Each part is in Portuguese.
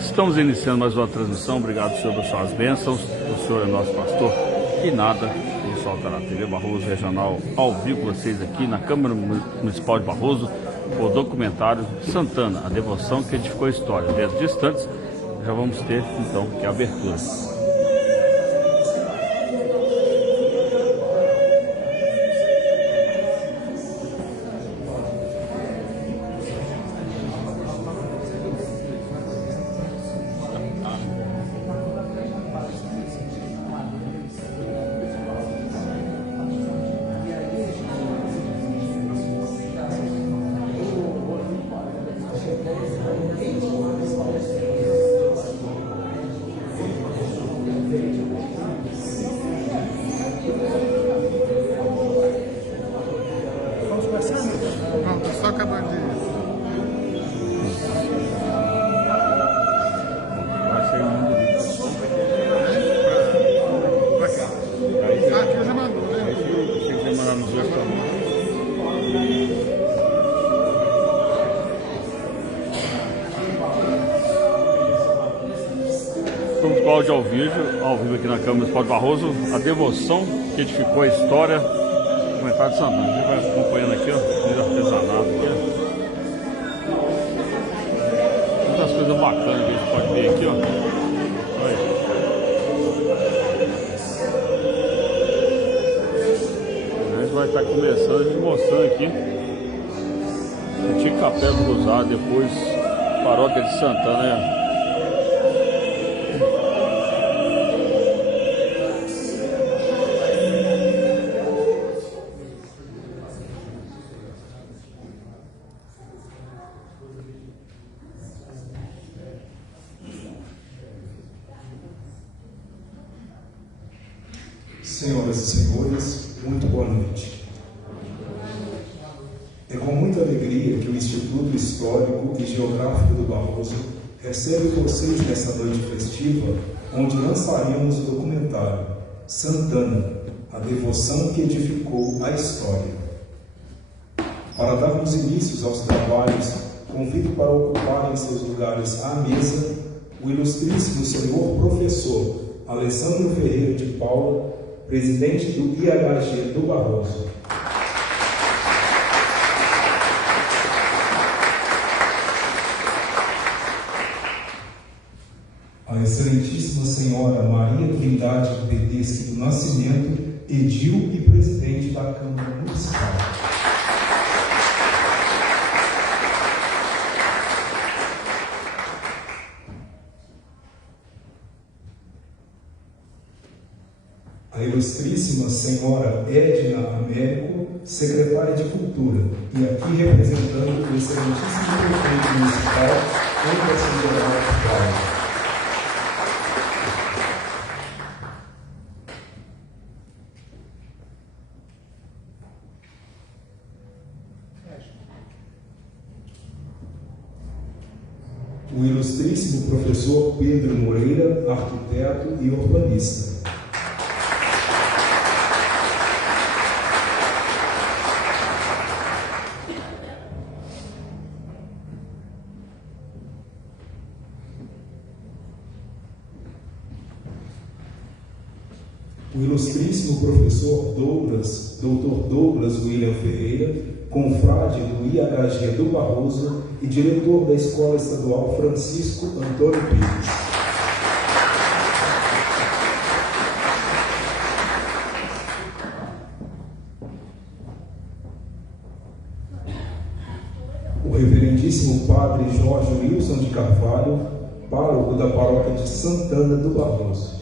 Estamos iniciando mais uma transmissão. Obrigado, Senhor, pelas suas bênçãos. O Senhor é nosso pastor e nada nos faltará. TV Barroso Regional ao vivo, vocês aqui na Câmara Municipal de Barroso, o documentário Santana, a devoção que edificou a história. Desde distantes, já vamos ter então que a abertura. Estamos com áudio ao vivo aqui na Câmara Municipal de Barroso, a devoção que edificou a história do comentário de Santana. A gente vai acompanhando aqui, ó, o artesanato aqui, ó. Muitas coisas bacanas que a gente pode ver aqui, ó. Olha. A gente vai estar começando, a gente mostrando aqui Antiga Capela do Rosário, depois Paróquia de Santana, né? Senhoras e senhores, muito boa noite. É com muita alegria que o Instituto Histórico e Geográfico do Barroso recebe vocês nessa noite festiva, onde lançaremos o documentário Santana, a devoção que edificou a história. Para darmos início aos trabalhos, convido para ocuparem seus lugares à mesa o ilustríssimo senhor professor Alessandro Ferreira de Paula, presidente do IHG do Barroso. A excelentíssima senhora Maria Trindade Tedeschi do Nascimento, edil e presidente da Câmara Municipal. A ilustríssima senhora Edna Américo, secretária de Cultura, e aqui representando o excelentíssimo prefeito municipal, Anderson Geraldo Paulo. O ilustríssimo professor Pedro Moreira, arquiteto e urbanista. O ilustríssimo professor Dr. Douglas William Ferreira, confrade do IHG do Barroso e diretor da Escola Estadual Francisco Antônio Pires. O reverendíssimo padre Jorge Wilson de Carvalho, pároco da Paróquia de Santana do Barroso.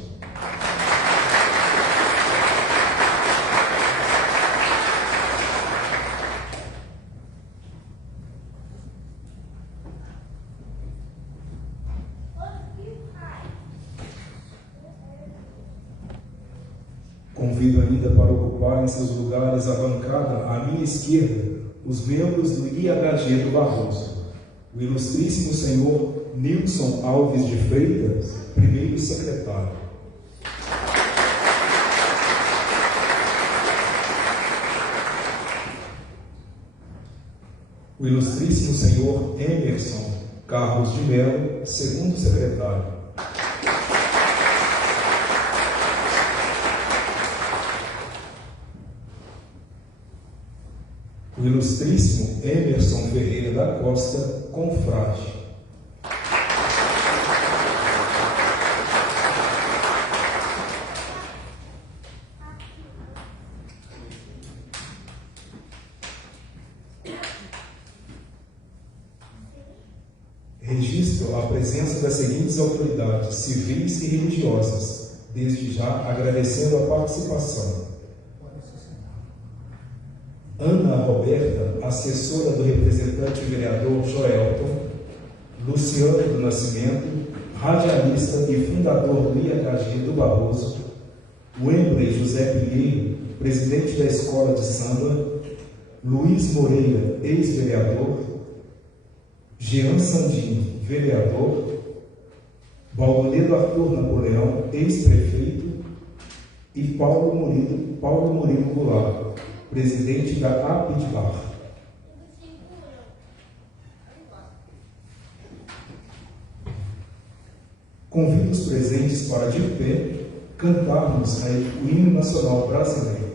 Convido ainda para ocupar em seus lugares a bancada à minha esquerda os membros do IHG do Barroso. O ilustríssimo senhor Nilson Alves de Freitas, primeiro secretário. O ilustríssimo senhor Emerson Carlos de Mello, segundo secretário. O ilustríssimo Emerson Ferreira da Costa, confrade. Registro a presença das seguintes autoridades civis e religiosas, desde já agradecendo a participação. Ana Roberta, assessora do representante vereador Joelton. Luciano do Nascimento, radialista e fundador do IHG do Barroso. Wembley José Pinheiro, presidente da Escola de Samba. Luiz Moreira, ex-vereador. Jean Sandino, vereador. Baldoneiro Arthur Napoleão, ex-prefeito. E Paulo Murilo Goulart, presidente da APIDBAR. Convido os presentes para, de pé, cantarmos o hino nacional brasileiro.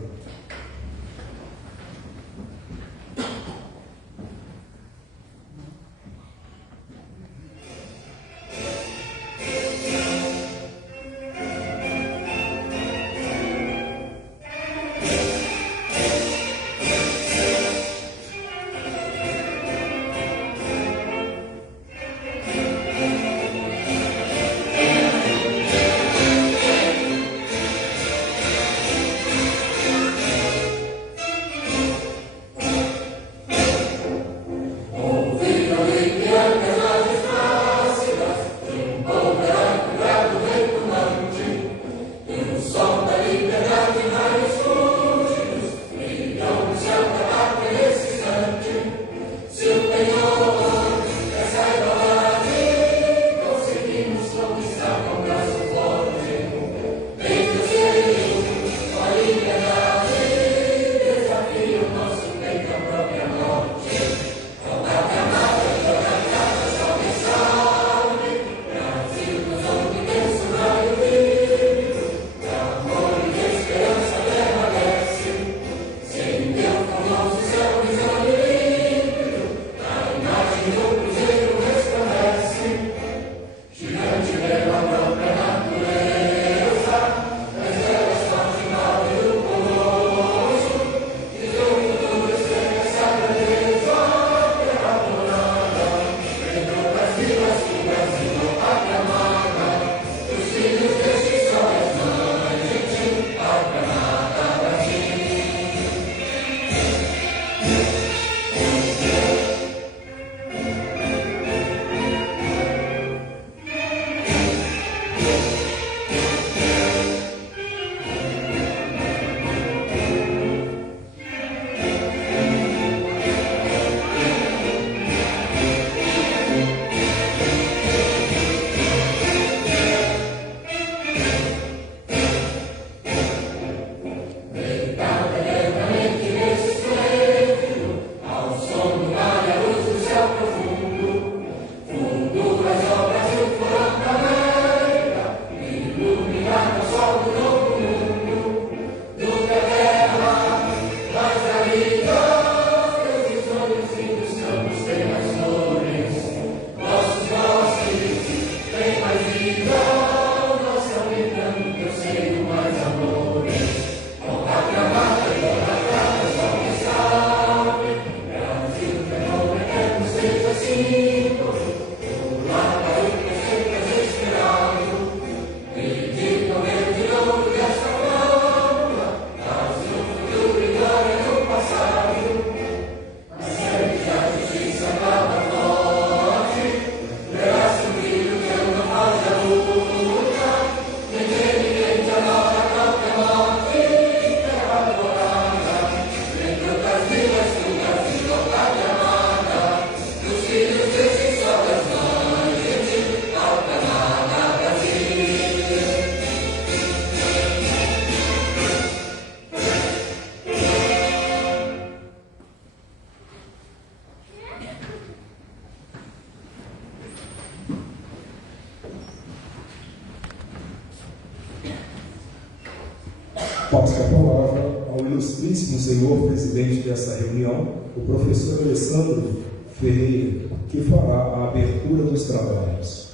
Passo a palavra ao ilustríssimo senhor presidente dessa reunião, o professor Alessandro Ferreira, que fará a abertura dos trabalhos.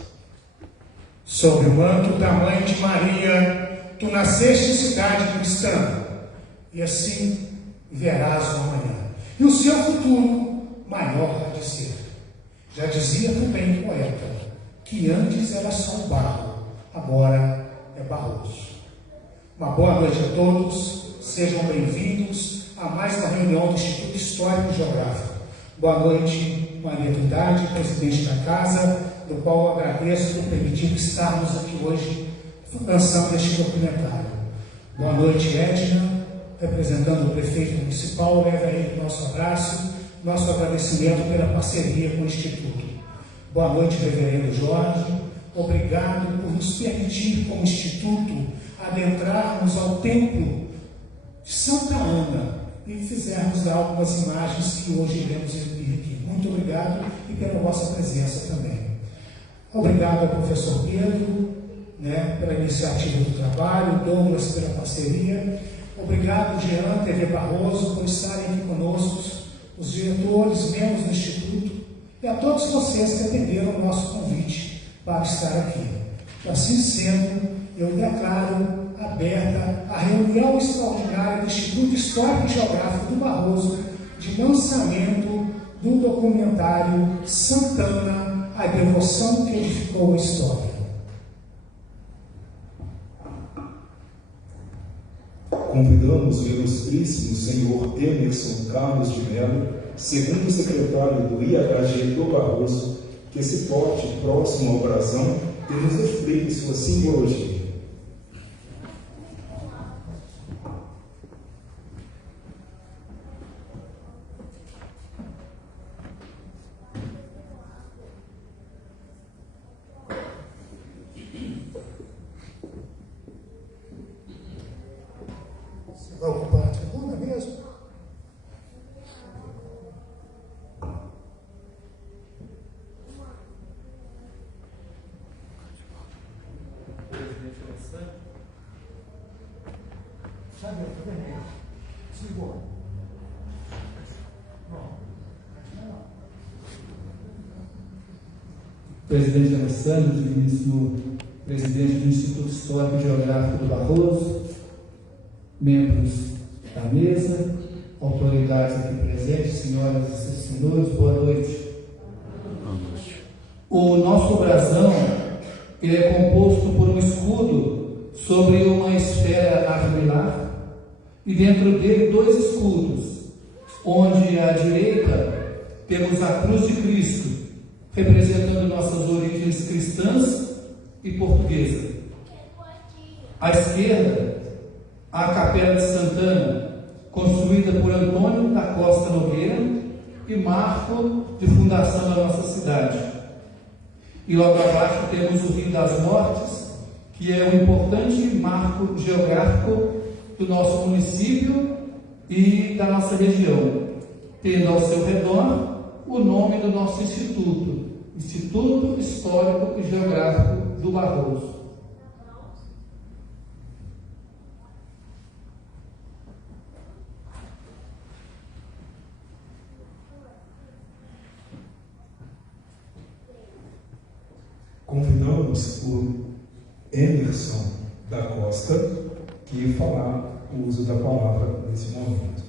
Sob o manto da Mãe de Maria, tu nasceste cidade cristã, e assim verás o amanhã. E o seu futuro maior há de ser. Já dizia também o poeta, que antes era só um barro, agora é barroso. Uma boa noite a todos, sejam bem-vindos a mais uma reunião do Instituto Histórico e Geográfico. Boa noite, Maria Trindade, presidente da casa, do qual eu agradeço por permitir estarmos aqui hoje lançando este documentário. Boa noite, Edna, representando o prefeito municipal, leva a ele nosso abraço, nosso agradecimento pela parceria com o Instituto. Boa noite, reverendo Jorge, obrigado por nos permitir, como Instituto, adentrarmos ao templo de Santa Ana e fizermos algumas imagens que hoje iremos exibir aqui. Muito obrigado e pela vossa presença também. Obrigado ao professor Pedro, pela iniciativa do trabalho, Douglas pela parceria. Obrigado, Jean TV Barroso, por estarem aqui conosco, os diretores, membros do Instituto, e a todos vocês que atenderam o nosso convite para estar aqui. Assim sendo, eu declaro aberta a reunião extraordinária do Instituto Histórico e Geográfico do Barroso de lançamento do documentário Santana, a devoção que edificou a história. Convidamos o ilustríssimo senhor Emerson Carlos de Mello, segundo secretário do IHG do Barroso, que se porte próximo ao brasão e nos explique sua simbologia. Você vai ocupar a tribuna mesmo? Presidente Alessandro, digníssimo presidente do Instituto Histórico e Geográfico do Barroso, membros da mesa, autoridades aqui presentes, senhoras e senhores, boa noite. Boa noite. O nosso brasão ele é composto por um escudo sobre uma esfera armilar e dentro dele dois escudos, onde à direita temos a cruz de Cristo, representando nossas origens cristãs e portuguesas. À esquerda, a Capela de Santana, construída por Antônio da Costa Nogueira e marco de fundação da nossa cidade. E logo abaixo temos o Rio das Mortes, que é um importante marco geográfico do nosso município e da nossa região, tendo ao seu redor o nome do nosso instituto, Instituto Histórico e Geográfico do Barroso. Convidamos o Emerson da Costa, que fará o uso da palavra nesse momento.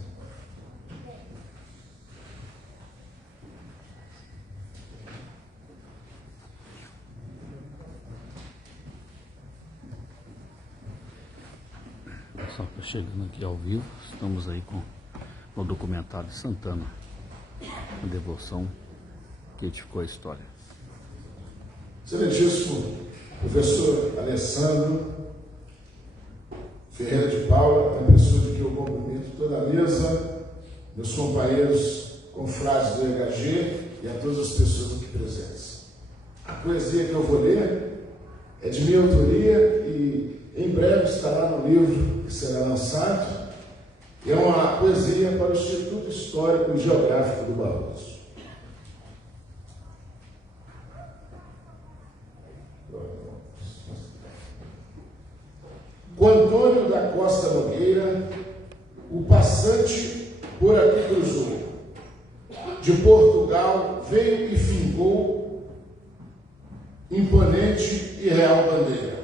Pessoal, está chegando aqui ao vivo, estamos aí com o documentário Santana, a devoção que edificou a história. Excelentíssimo professor Alessandro Ferreira de Paula, a pessoa de que eu cumprimento toda a mesa, meus companheiros confrades do EHG e a todas as pessoas aqui presentes. A poesia que eu vou ler é de minha autoria e em breve estará no livro que será lançado. É uma poesia para o Instituto Histórico e Geográfico do Barroso. Com Antônio da Costa Nogueira, o passante por aqui cruzou. De Portugal veio e fincou imponente e real bandeira.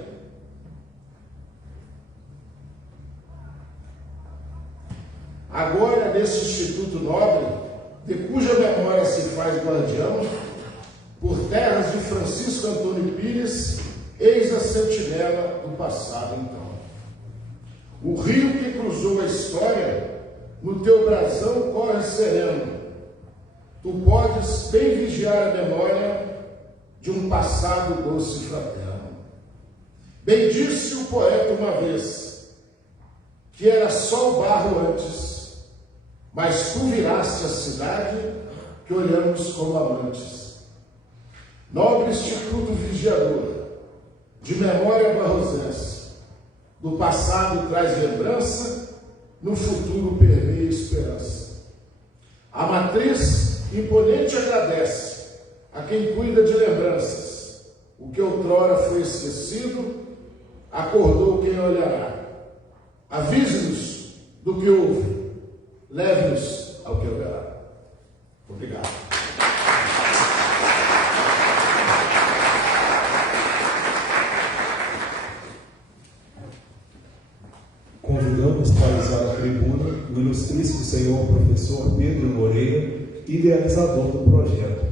Agora, nesse Instituto Nobre, de cuja memória se faz guardião, por terras de Francisco Antônio Pires, eis a sentinela do passado então. O rio que cruzou a história, no teu brasão corre sereno. Tu podes bem vigiar a memória de um passado doce e fraterno. Bem disse o poeta uma vez, que era só o barro antes, mas tu viraste a cidade que olhamos como amantes. Nobre Instituto Vigiador, de memória barrosense, do passado traz lembrança, no futuro permeia esperança. A matriz imponente agradece a quem cuida de lembranças. O que outrora foi esquecido, acordou quem olhará. Avise-nos do que houve, leve-nos ao que haverá. Obrigado. Convidamos para usar a tribuna o ilustríssimo senhor professor Pedro Moreira, idealizador do projeto,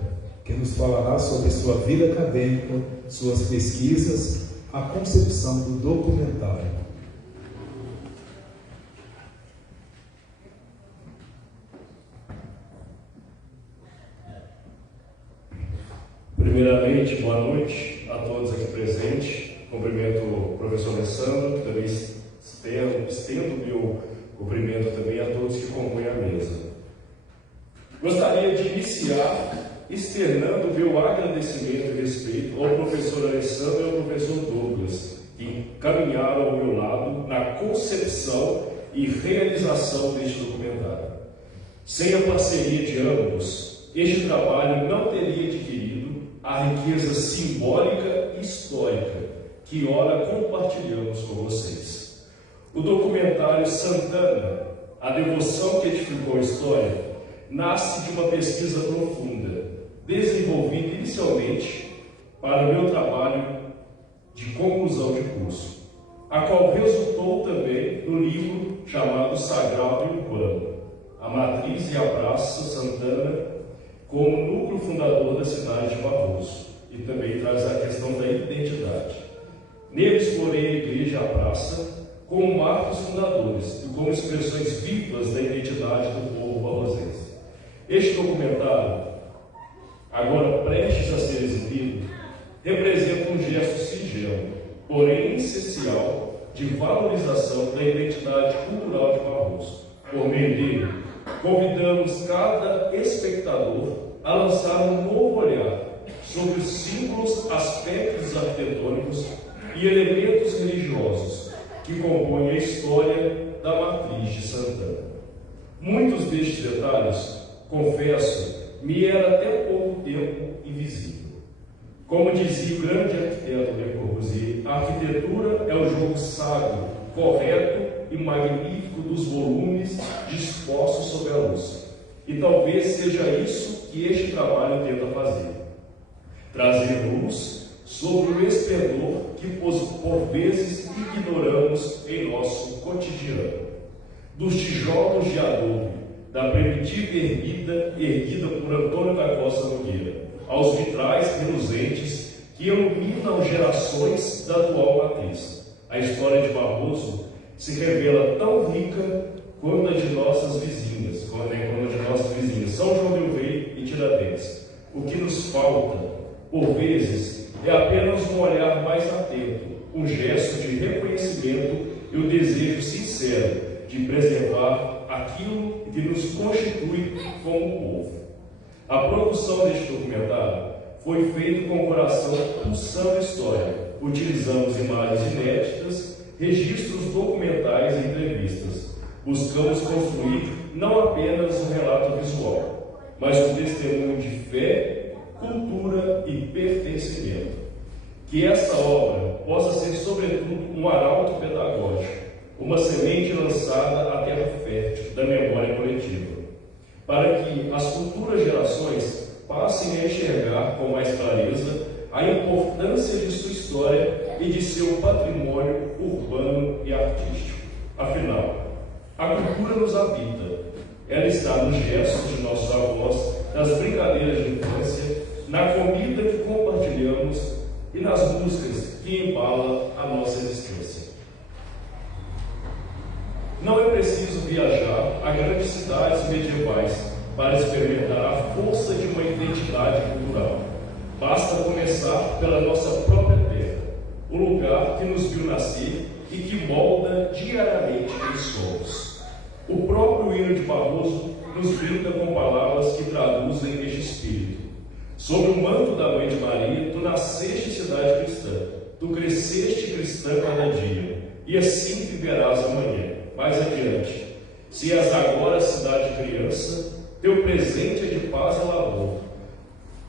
que nos falará sobre sua vida acadêmica, suas pesquisas, a concepção do documentário. Primeiramente, boa noite a todos aqui presentes. Cumprimento o professor Alessandro, também estendo o meu cumprimento também a todos que compõem a mesa. Gostaria de iniciar externando o meu agradecimento e respeito ao professor Alessandro e ao professor Douglas, que caminharam ao meu lado na concepção e realização deste documentário. Sem a parceria de ambos, este trabalho não teria adquirido a riqueza simbólica e histórica que ora compartilhamos com vocês. O documentário Santana, a devoção que edificou a história, nasce de uma pesquisa profunda, desenvolvida inicialmente para o meu trabalho de conclusão de curso, a qual resultou também no livro chamado Sagrado e Urbano, a Matriz e a Praça Santana como núcleo fundador da cidade de Barroso, e também traz a questão da identidade. Nele explorei a igreja e a praça como marcos fundadores e como expressões vivas da identidade do povo barrosense. Este documentário, agora prestes a ser exibido, representa um gesto singelo, porém essencial, de valorização da identidade cultural de Barroso. Por meio dele, convidamos cada espectador a lançar um novo olhar sobre os símbolos, aspectos arquitetônicos e elementos religiosos que compõem a história da Matriz de Santana. Muitos destes detalhes, confesso, me era até pouco tempo invisível. Como dizia o grande arquiteto Le Corbusier, a arquitetura é o jogo sábio, correto e magnífico dos volumes dispostos sob a luz. E talvez seja isso que este trabalho tenta fazer: trazer luz sobre o esplendor que por vezes ignoramos em nosso cotidiano. Dos tijolos de adobe da primitiva erguida por Antônio da Costa Nogueira, aos vitrais reluzentes que iluminam gerações da atual matriz, a história de Barroso se revela tão rica quanto a de nossas vizinhas, São João del Rei e Tiradentes. O que nos falta, por vezes, é apenas um olhar mais atento, um gesto de reconhecimento e o desejo sincero de preservar aquilo que nos constitui como povo. A produção deste documentário foi feita com o coração pulsando a história. Utilizamos imagens inéditas, registros documentais e entrevistas. Buscamos construir não apenas um relato visual, mas um testemunho de fé, cultura e pertencimento. Que essa obra possa ser, sobretudo, um arauto pedagógico, uma semente lançada à terra fértil da memória coletiva, para que as futuras gerações passem a enxergar com mais clareza a importância de sua história e de seu patrimônio urbano e artístico. Afinal, a cultura nos habita. Ela está nos gestos de nossos avós, nas brincadeiras de infância, na comida que compartilhamos e nas músicas que embalam a nossa existência. Não é preciso viajar a grandes cidades medievais para experimentar a força de uma identidade cultural. Basta começar pela nossa própria terra, o lugar que nos viu nascer e que molda diariamente quem somos. O próprio hino de Barroso nos brinda com palavras que traduzem este espírito. Sob o manto da Mãe de Maria, tu nasceste cidade cristã, tu cresceste cristã cada dia, e assim viverás amanhã. Mais adiante, se és agora cidade criança, teu presente é de paz e labor.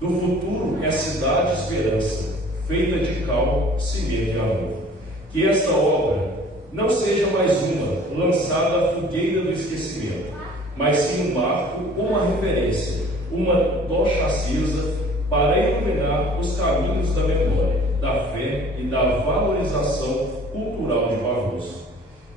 No futuro é cidade esperança, feita de cal, cimento e amor. Que esta obra não seja mais uma lançada à fogueira do esquecimento, mas sim um marco, uma referência, uma tocha acesa para iluminar os caminhos da memória, da fé e da valorização cultural de Barroso.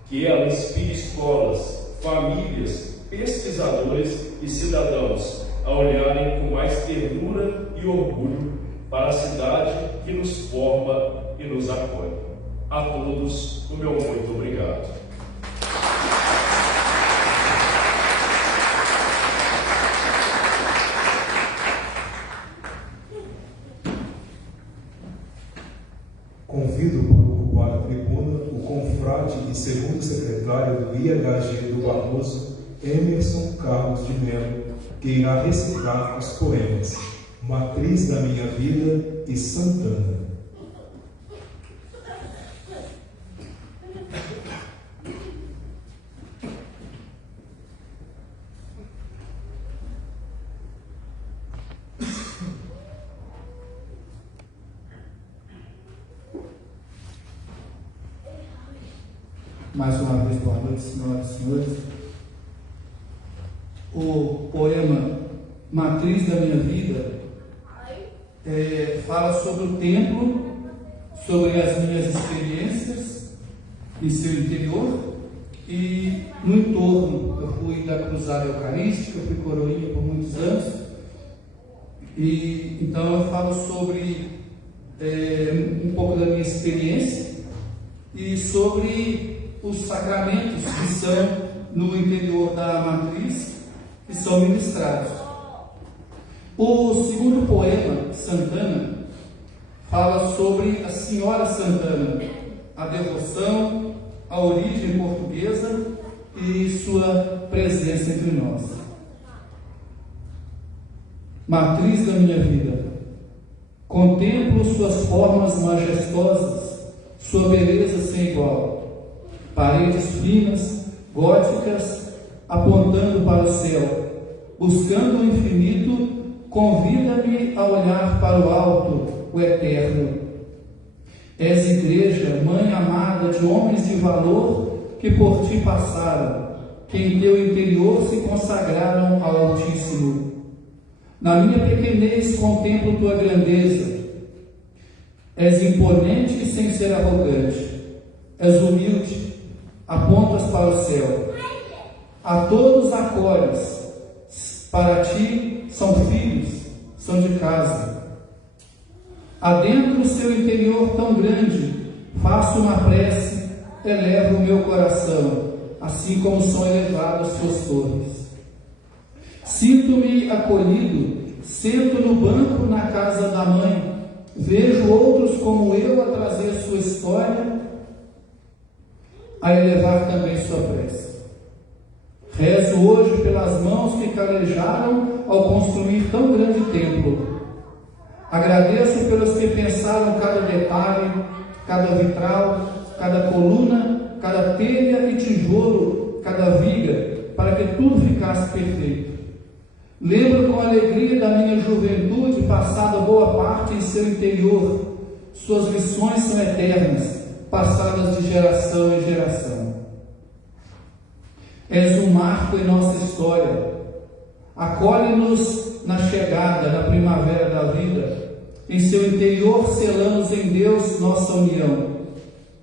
Que ela inspire escolas, famílias, pesquisadores e cidadãos a olharem com mais ternura e orgulho para a cidade que nos forma e nos acolhe. A todos, o meu muito obrigado. Convido para ocupar a tribuna o confrade e segundo secretário do IHG do Barroso, Emerson Carlos de Mello, que irá recitar os poemas Matriz da Minha Vida e Santana. Mais uma vez, boa noite, senhoras e senhores. O poema Matriz da Minha Vida fala sobre o templo, sobre as minhas experiências em seu interior e no entorno. Eu fui da Cruzada Eucarística, eu fui coroinha por muitos anos, e então eu falo sobre um pouco da minha experiência e sobre os sacramentos que são no interior da matriz, que são ministrados. O segundo poema, Santana, fala sobre a Senhora Santana, a devoção, a origem portuguesa e sua presença entre nós. Matriz da minha vida, contemplo suas formas majestosas, sua beleza sem igual. Paredes finas, góticas, apontando para o céu, buscando o infinito, convida-me a olhar para o alto, o eterno. És igreja, mãe amada de homens de valor que por ti passaram, que em teu interior se consagraram ao Altíssimo. Na minha pequenez contemplo tua grandeza. És imponente sem ser arrogante. És humilde, apontas para o céu. A todos acolhes. Para ti são filhos, são de casa. Adentro o seu interior tão grande, faço uma prece, elevo o meu coração, assim como são elevadas suas torres. Sinto-me acolhido, sento no banco na casa da mãe, vejo outros como eu a trazer sua história, a elevar também sua prece. Rezo hoje pelas mãos que calejaram ao construir tão grande templo. Agradeço pelos que pensaram cada detalhe, cada vitral, cada coluna, cada telha e tijolo, cada viga, para que tudo ficasse perfeito. Lembro com alegria da minha juventude, passada boa parte em seu interior. Suas lições são eternas, passadas de geração em geração. És um marco em nossa história. Acolhe-nos na chegada, na primavera da vida. Em seu interior selamos em Deus nossa união.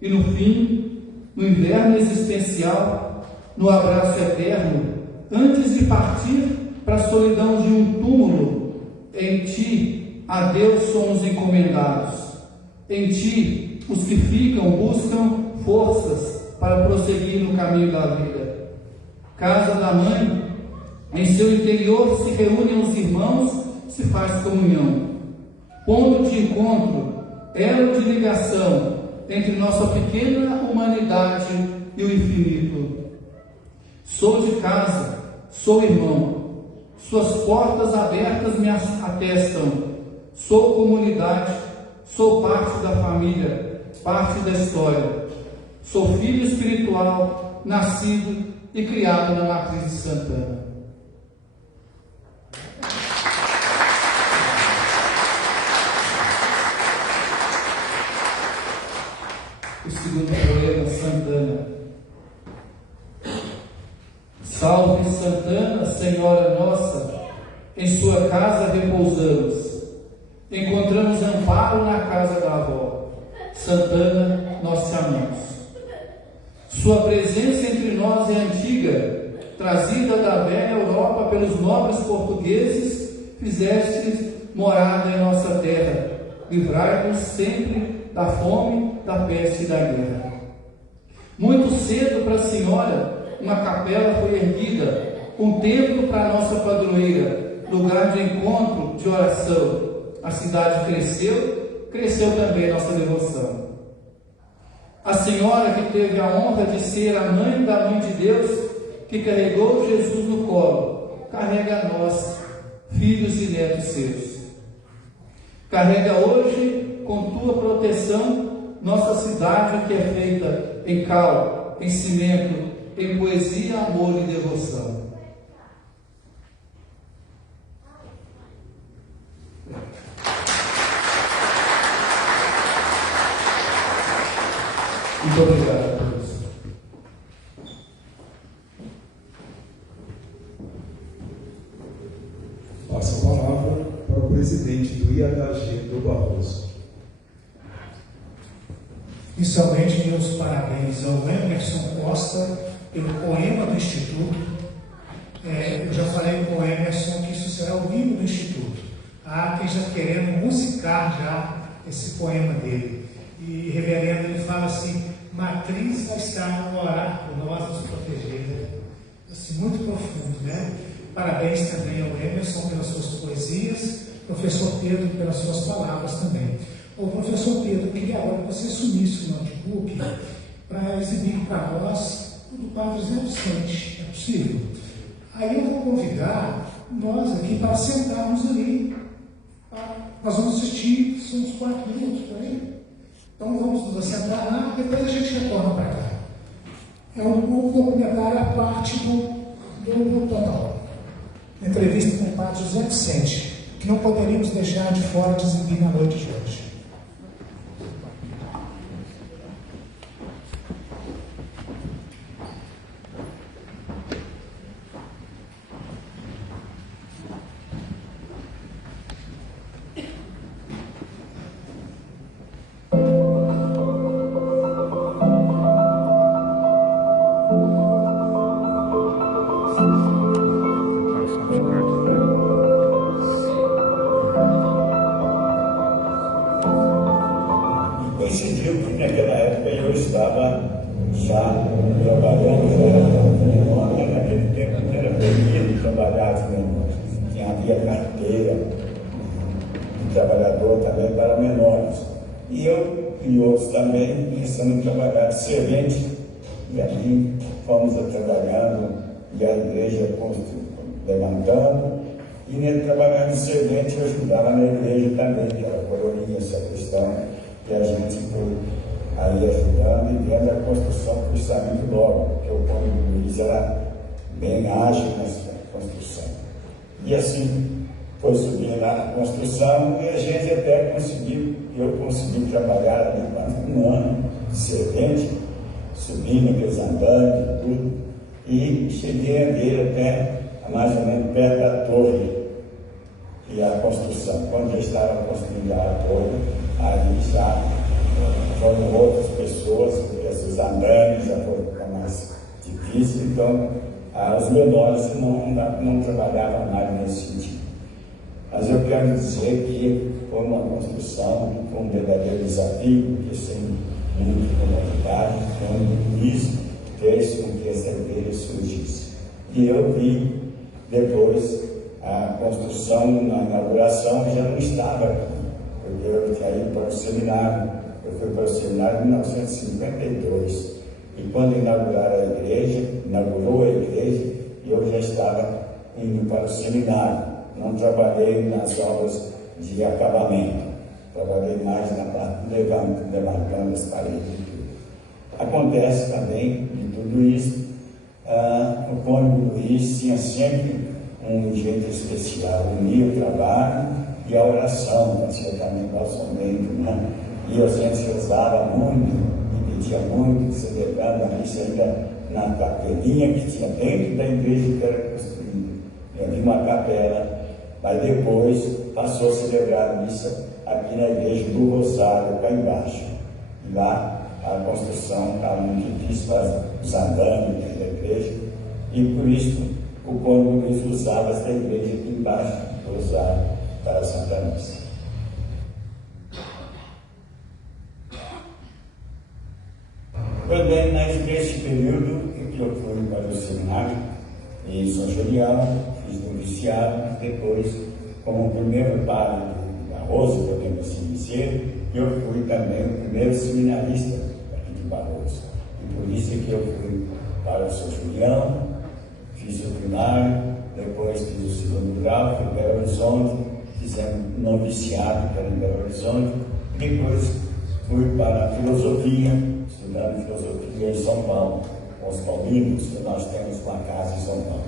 E no fim, no inverno existencial, no abraço eterno, antes de partir para a solidão de um túmulo, em Ti, a Deus somos encomendados. Em Ti, os que ficam buscam forças para prosseguir no caminho da vida. Casa da Mãe, em seu interior se reúnem os irmãos, se faz comunhão. Ponto de encontro, elo de ligação entre nossa pequena humanidade e o infinito. Sou de casa, sou irmão, suas portas abertas me atestam. Sou comunidade, sou parte da família, parte da história. Sou filho espiritual, nascido e criado na matriz de Santana. O segundo poema, Santana. Salve Santana, Senhora nossa, em sua casa repousamos. Encontramos amparo na casa da avó. Santana, nós te amamos. Sua presença entre nós é antiga, trazida da velha Europa pelos nobres portugueses, fizeste morada em nossa terra. Livrai-nos sempre da fome, da peste e da guerra. Muito cedo para a Senhora, uma capela foi erguida, um templo para a nossa padroeira, lugar de encontro, de oração. A cidade cresceu, cresceu também nossa devoção. A Senhora que teve a honra de ser a mãe da Mãe de Deus, que carregou Jesus no colo, carrega a nós, filhos e netos seus. Carrega hoje, com tua proteção, nossa cidade que é feita em cal, em cimento, em poesia, amor e devoção. Muito obrigado a todos. Passo a palavra para o presidente do IHG do Barroso. Inicialmente, meus parabéns ao Emerson Costa pelo poema do Instituto. Eu já falei com o Emerson que isso será o hino do Instituto. Há quem já querendo musicar já esse poema dele. E reverendo, ele fala assim: matriz vai estar no orar por nós, nos proteger. Assim, muito profundo, né? Parabéns também ao Emerson pelas suas poesias, professor Pedro pelas suas palavras também. Ô professor Pedro, eu queria agora que você sumisse o notebook para exibir para nós o do Padre Zé Vicente. É possível? Aí eu vou convidar nós aqui para sentarmos ali. Nós vamos assistir, são uns 4 minutos por aí. Então vamos sentar lá, depois a gente retorna para cá. É um documentário à parte do total. Entrevista com o Padre José Vicente, que não poderíamos deixar de fora de exibir na noite de hoje. Coincidiu que naquela época eu estava já trabalhando, naquele tempo era permitido trabalhar, havia carteira de trabalhador também para menores. E eu e outros também começamos a trabalhar de servente, e ali fomos trabalhando, e a igreja levantando, e nele trabalhando de servente eu ajudava na igreja também, que era coroinha, sacristão. E a gente foi aí ajudando e vendo a construção do cruzamento logo, porque o Pão do Luiz era bem ágil nessa construção. E assim, foi subindo lá na construção e a gente até conseguiu, eu consegui trabalhar ali quase um ano de servente, subindo aqueles andares e tudo. e cheguei a ver até mais ou menos perto da torre, e a construção. Quando já estava construindo a torre, aí já foram outras pessoas, porque esses andames já foram ficar mais difícil, então os menores não trabalhavam mais nesse sentido. Mas eu quero dizer que foi uma construção, foi um verdadeiro desafio, porque sem muita comunidade, quando isso fez com que essa igreja surgisse. E eu vi depois a construção, na inauguração, já não estava aqui, porque eu tinha ido para o seminário. Eu fui para o seminário em 1952. E quando inauguraram a igreja, inaugurou a igreja, eu já estava indo para o seminário. Não trabalhei nas obras de acabamento, trabalhei mais na parte levantando as paredes e tudo. Acontece também, de tudo isso, o Cônigo Luiz tinha sempre um jeito especial, unia o trabalho e a oração, fazia também calçamento, né? E a gente usava muito, e pedia muito, celebrando a missa ainda na capelinha que tinha dentro da igreja que era construída. Havia uma capela, mas depois passou a celebrar a missa aqui na igreja do Rosário, cá embaixo. E lá a construção estava muito difícil para os andames dentro da igreja, e por isso o Cônigo Luiz usava essa igreja aqui embaixo do Rosário para a Santa Missa. Também nesse período que eu fui para o seminário em São Julião, fiz noviciado, depois, como primeiro padre de Barroso, podemos assim dizer, eu fui também o primeiro seminarista aqui de Barroso. E por isso que eu fui para o São Julião, fiz o primário, depois fiz o segundo grau, fui em Belo Horizonte, fizemos noviciado para em Belo Horizonte, depois fui para a filosofia, estudando filosofia em São Paulo, com os paulinos, que nós temos uma casa em São Paulo.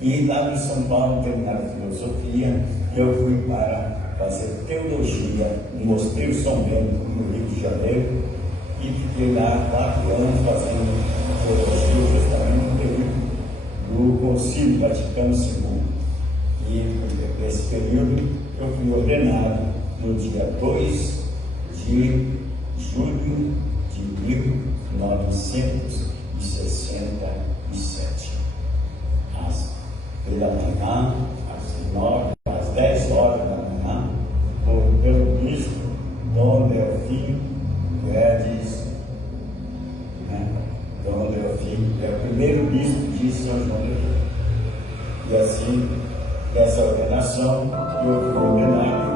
E lá em São Paulo, terminando a filosofia, eu fui para fazer teologia no Mosteiro São Bento, no Rio de Janeiro, e fiquei lá 4 anos fazendo teologia, justamente no período do Concílio Vaticano II. E nesse período eu fui ordenado no dia 2 de julho de 1967. Pela manhã, às 10 horas da manhã, pelo bispo Dom Delfim Guedes, né? Dom Delfim é o primeiro bispo de São João del Rei. E assim, dessa ordenação, eu fui ordenado.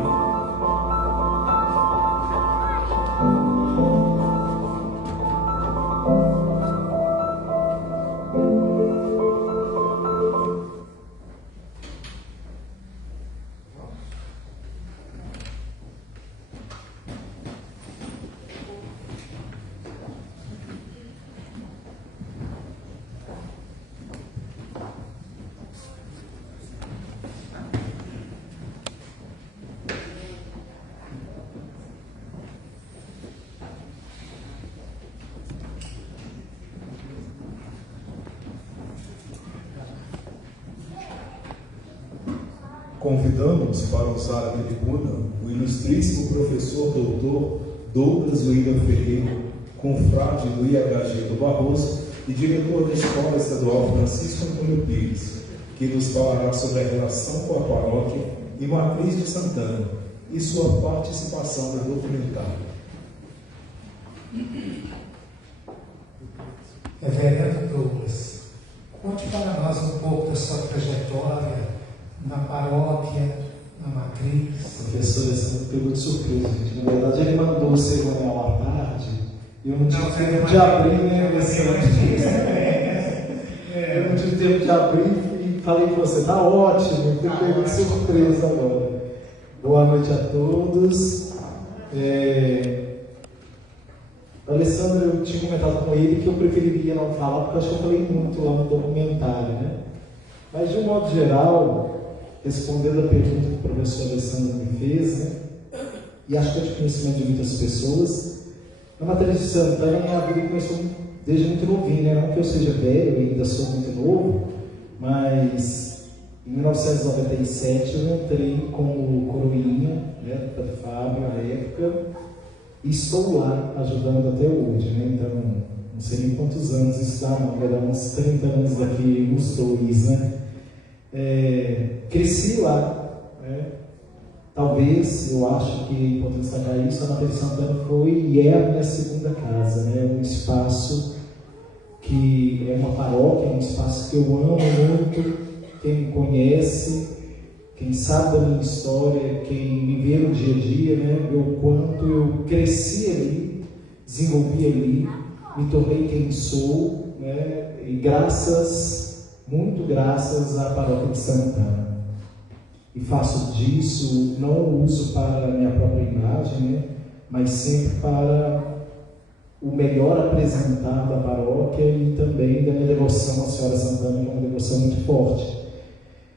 Convidamos para usar a tribuna o ilustríssimo professor doutor Douglas William Ferreira, confrade do IHG do Barroso e diretor da Escola Estadual Francisco Antônio Pires, que nos falará sobre a relação com a paróquia e matriz de Santana e sua participação no documentário. Reverendo Douglas, conte para nós um pouco da sua trajetória na paróquia, na matriz. Professor, essa me pegou de surpresa, gente. Na verdade, ele mandou o cerimonial à tarde e eu não tive tempo de abrir, né? Eu não tive tempo de abrir e falei para você, tá ótimo, me pegou de surpresa agora. Boa noite a todos. Alessandro, eu tinha comentado com ele que eu preferiria não falar, porque eu acho que eu falei muito lá no documentário, né? Mas, de um modo geral, respondendo a pergunta que o professor Alessandro me fez, né? E acho que é de conhecimento de muitas pessoas, Na matéria de Santana, minha vida começou desde muito novinho, né? Não que eu seja velho, eu ainda sou muito novo, mas em 1997 eu entrei como coroinha, né, da Fábio à época, e estou lá ajudando até hoje, né? Então, não sei nem quantos anos isso dá, não, vai dar uns 30 anos daqui, os dois, né? Cresci lá, né? Talvez, eu acho que é importante destacar isso, a Mater de Santana foi e é a minha segunda casa, né? Um espaço que é uma paróquia, é um espaço que eu amo muito. Quem me conhece, quem sabe da minha história, quem me vê no dia a dia, né? Vê o quanto eu cresci ali, desenvolvi ali, me tornei quem sou, né? E muito graças à paróquia de Santana. E faço disso, não uso para a minha própria imagem, né? Mas sempre para o melhor apresentar da paróquia e também da minha devoção à Senhora Santana, que é uma devoção muito forte.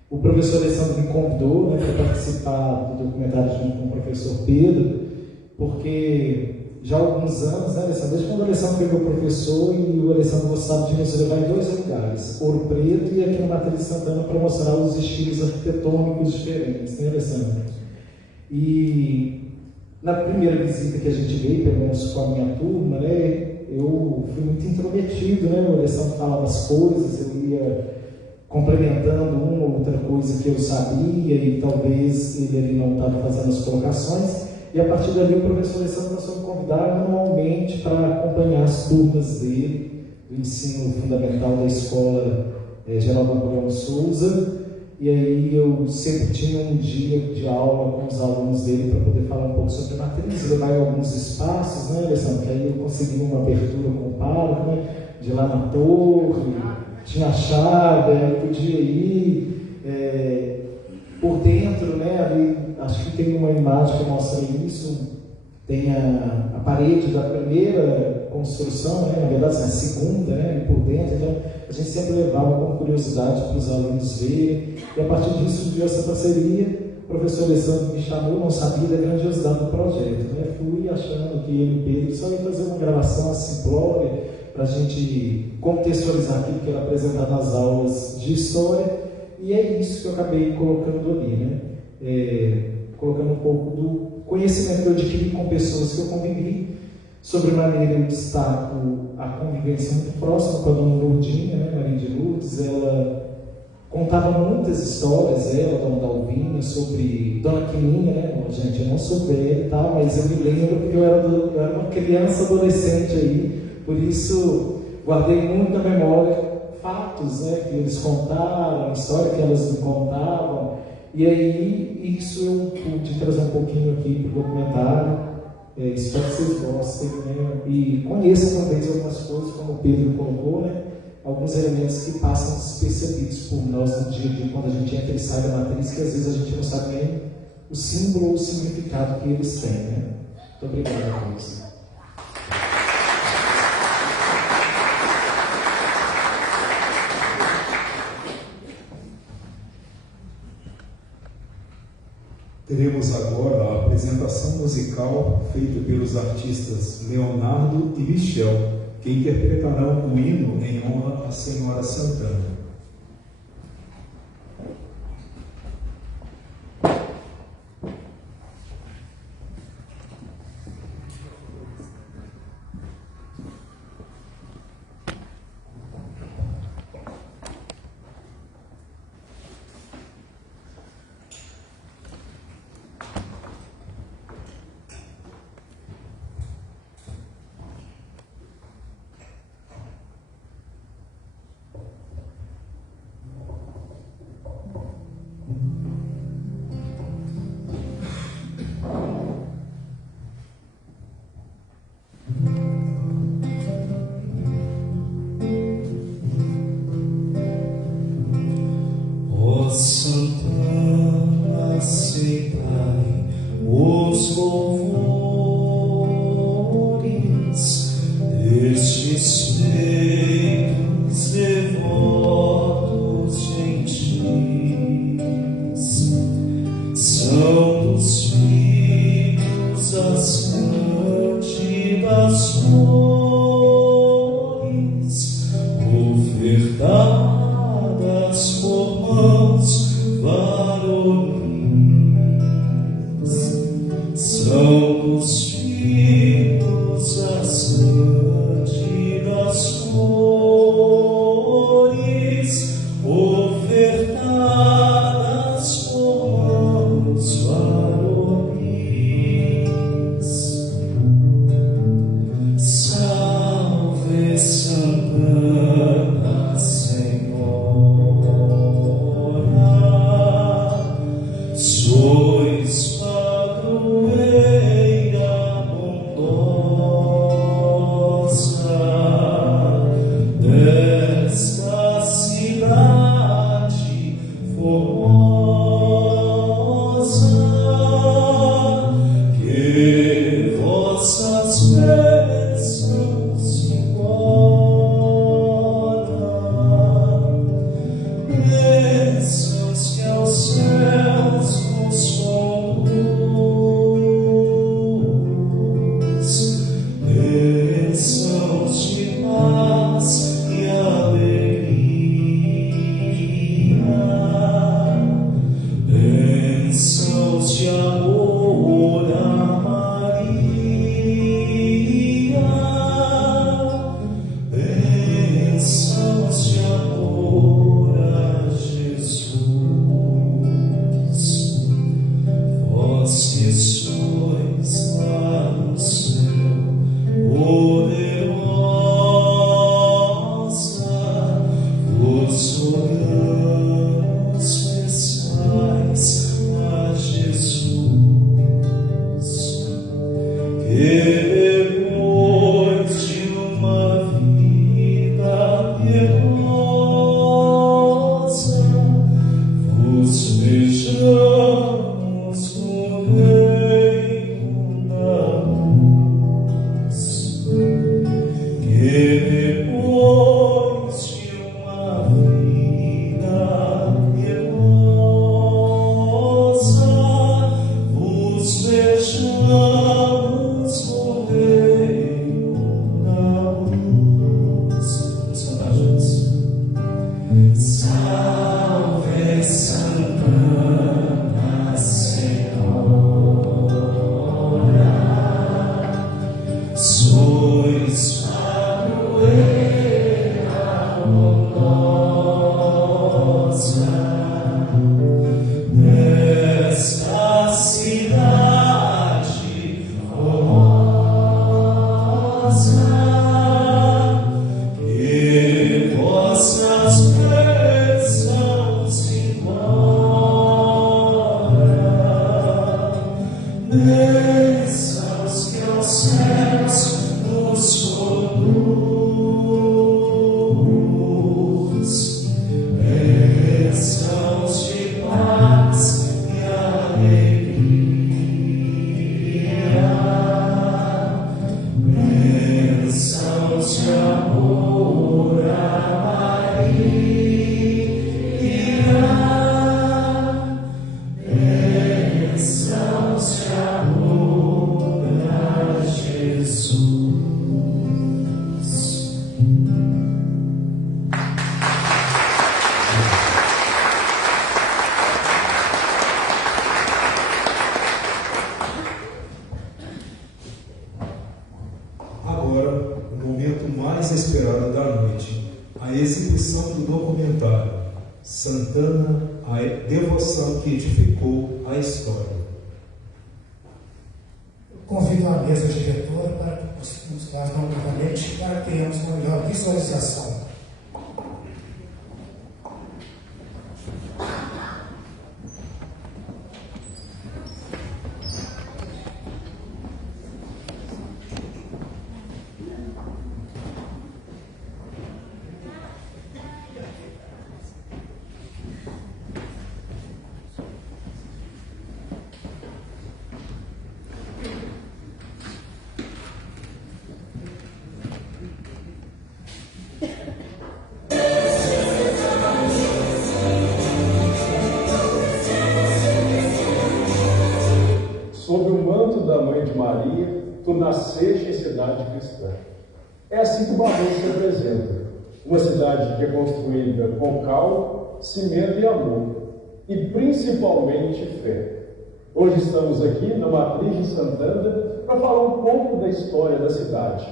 O professor Alessandro me convidou, né, para participar do documentário junto com o professor Pedro, porque já há alguns anos, né, Alessandro, desde quando o Alessandro foi meu professor, e o Alessandro gostava de nos levar em 2 lugares, Ouro Preto e aqui no Mater de Santana, para mostrar os estilos arquitetônicos diferentes, né, Alessandro? E na primeira visita que a gente veio, pelo menos com a minha turma, né, eu fui muito intrometido, né? O Alessandro falava as coisas, eu ia complementando uma ou outra coisa que eu sabia e talvez ele ali não estava fazendo as colocações. E a partir dali o professor Alessandro passou a me convidar anualmente para acompanhar as turmas dele, do ensino fundamental da Escola Geraldo Napoleão de Souza. E aí eu sempre tinha um dia de aula com os alunos dele para poder falar um pouco sobre a matriz, levar em alguns espaços, né, Alessandro? Que aí eu consegui uma abertura com o pároco, né, de lá na torre, tinha a chave, aí podia ir por dentro, né, ali, acho que tem uma imagem que mostra isso, tem a parede da primeira construção, né, na verdade a segunda, né, e por dentro, então a gente sempre levava com curiosidade para os alunos verem, e a partir disso surgiu essa parceria. O professor Alessandro me chamou, não sabia da grandiosidade do projeto, né, fui achando que ele e o Pedro só ia fazer uma gravação simplória para a gente contextualizar aquilo que era apresentado nas aulas de história, e é isso que eu acabei colocando ali, né, colocando um pouco do conhecimento que eu adquiri com pessoas que eu convivi. Sobremaneira eu destaco a convivência muito próxima com a dona Lourdinha, né, Maria de Lourdes. Ela contava muitas histórias, dona Dalvinha, sobre Dona Quininha, né? Gente, eu não sou velho, tá? Mas eu me lembro porque eu era uma criança adolescente aí, por isso guardei muito na memória fatos, né, que eles contaram, a história que elas me contavam, e aí isso eu pude trazer um pouquinho aqui para o documentário. Espero que vocês gostem, né? E conheçam talvez algumas coisas, como o Pedro colocou, né? Alguns elementos que passam despercebidos por nós no dia a dia, quando a gente entra e sai da matriz, que às vezes a gente não sabe nem o símbolo ou o significado que eles têm, né? Muito obrigado a todos. Teremos agora a apresentação musical feita pelos artistas Leonardo e Michel, que interpretarão o hino em honra à Senhora Santana. sois padroeira amorosa desta cidade formosa, que vossas bênçãos embora, bênçãos que aos céus nos conduz, bênçãos de paz e alegria, bênçãos de amor a Maria, bênçãos de amor a Jesus. Agora, o momento mais esperado da noite, a exibição do documentário Santana, a devoção que edificou a história. Convido a mesa diretora para que possamos dar novamente para que tenhamos uma melhor visualização. Sob o manto da Mãe de Maria, tu nasceste em cidade cristã. É assim que o Barroso se apresenta. Uma cidade que é construída com cal, cimento e amor, e principalmente fé. Hoje estamos aqui na Matriz de Santana para falar um pouco da história da cidade.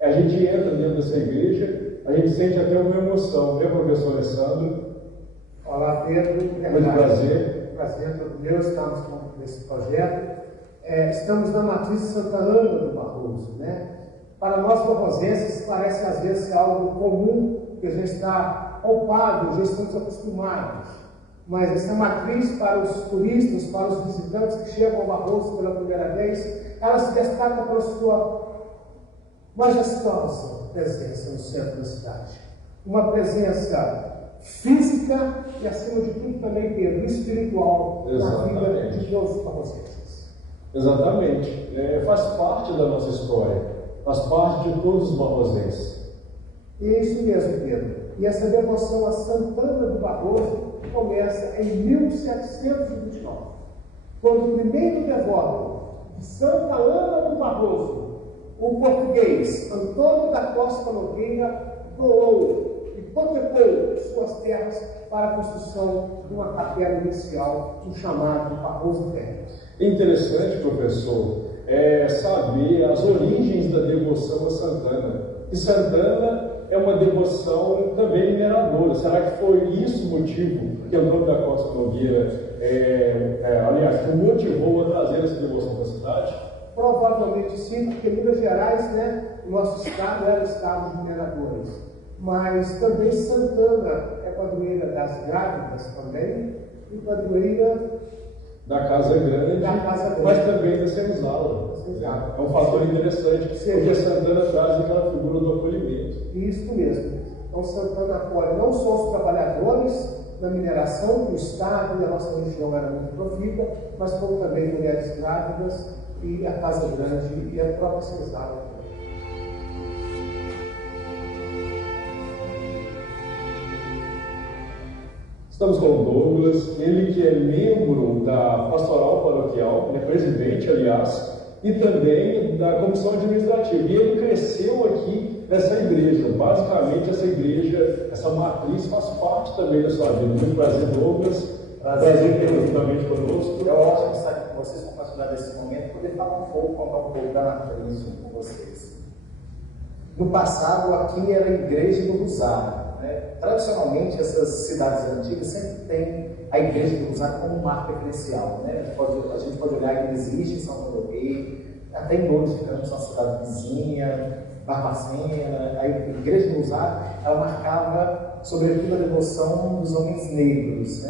A gente entra dentro dessa igreja, a gente sente até uma emoção, né, professor Alessandro? Olá, Pedro. Muito prazer. Prazer todo meu, estamos nesse projeto. Estamos na Matriz de Santa Ana do Barroso, né? Para nós barrosenses parece às vezes algo comum, que já está poupado, já estamos acostumados. Mas essa matriz para os turistas, para os visitantes que chegam ao Barroso pela primeira vez, ela se destaca pela sua majestosa presença no centro da cidade. Uma presença física e, acima de tudo, também espiritual na vida de todos os barrosenses. Exatamente. Faz parte da nossa história, faz parte de todos os barrosenses. Isso mesmo, Pedro. E essa devoção a Santana do Barroso começa em 1729, quando o primeiro devoto de Santa Ana do Barroso, o português Antônio da Costa Nogueira, doou, hipotecou suas terras para a construção de uma capela inicial, o chamado Barroso Velho. Interessante, professor, saber as origens da devoção a Santana. E Santana é uma devoção também mineradora. Será que foi isso o motivo que Antônio da Costa Nogueira, que motivou a trazer essa devoção para a cidade? Provavelmente sim, porque Minas Gerais, o nosso estado era o estado de mineradores. Mas também Santana é padroeira das grávidas também, e padroeira da Casa Grande, mas também da Senzala. É um fator interessante, porque Santana traz aquela figura do acolhimento. Isso mesmo. Então Santana acolhe não só os trabalhadores da mineração, que o estado e a nossa região era muito profícua, mas como também mulheres grávidas e a Casa Grande e a própria Senzala. Estamos com o Douglas, ele que é membro da Pastoral Paroquial, presidente, aliás, e também da Comissão Administrativa. E ele cresceu aqui nessa igreja. Basicamente, essa igreja, essa matriz faz parte também da sua vida. Muito prazer, Douglas. Prazer ter novamente conosco. É ótimo estar aqui com vocês, com o pastor compartilhar desse momento, poder falar um pouco, contar um pouco da matriz com vocês. No passado, aqui era a Igreja do Rosário. Tradicionalmente, essas cidades antigas sempre têm a Igreja do Rosário como marca credencial. A gente pode olhar que existe em São Paulo, até em Lourdes de Campos, uma cidade vizinha, Barbacena. A Igreja do Rosário, ela marcava, sobretudo, a devoção dos homens negros.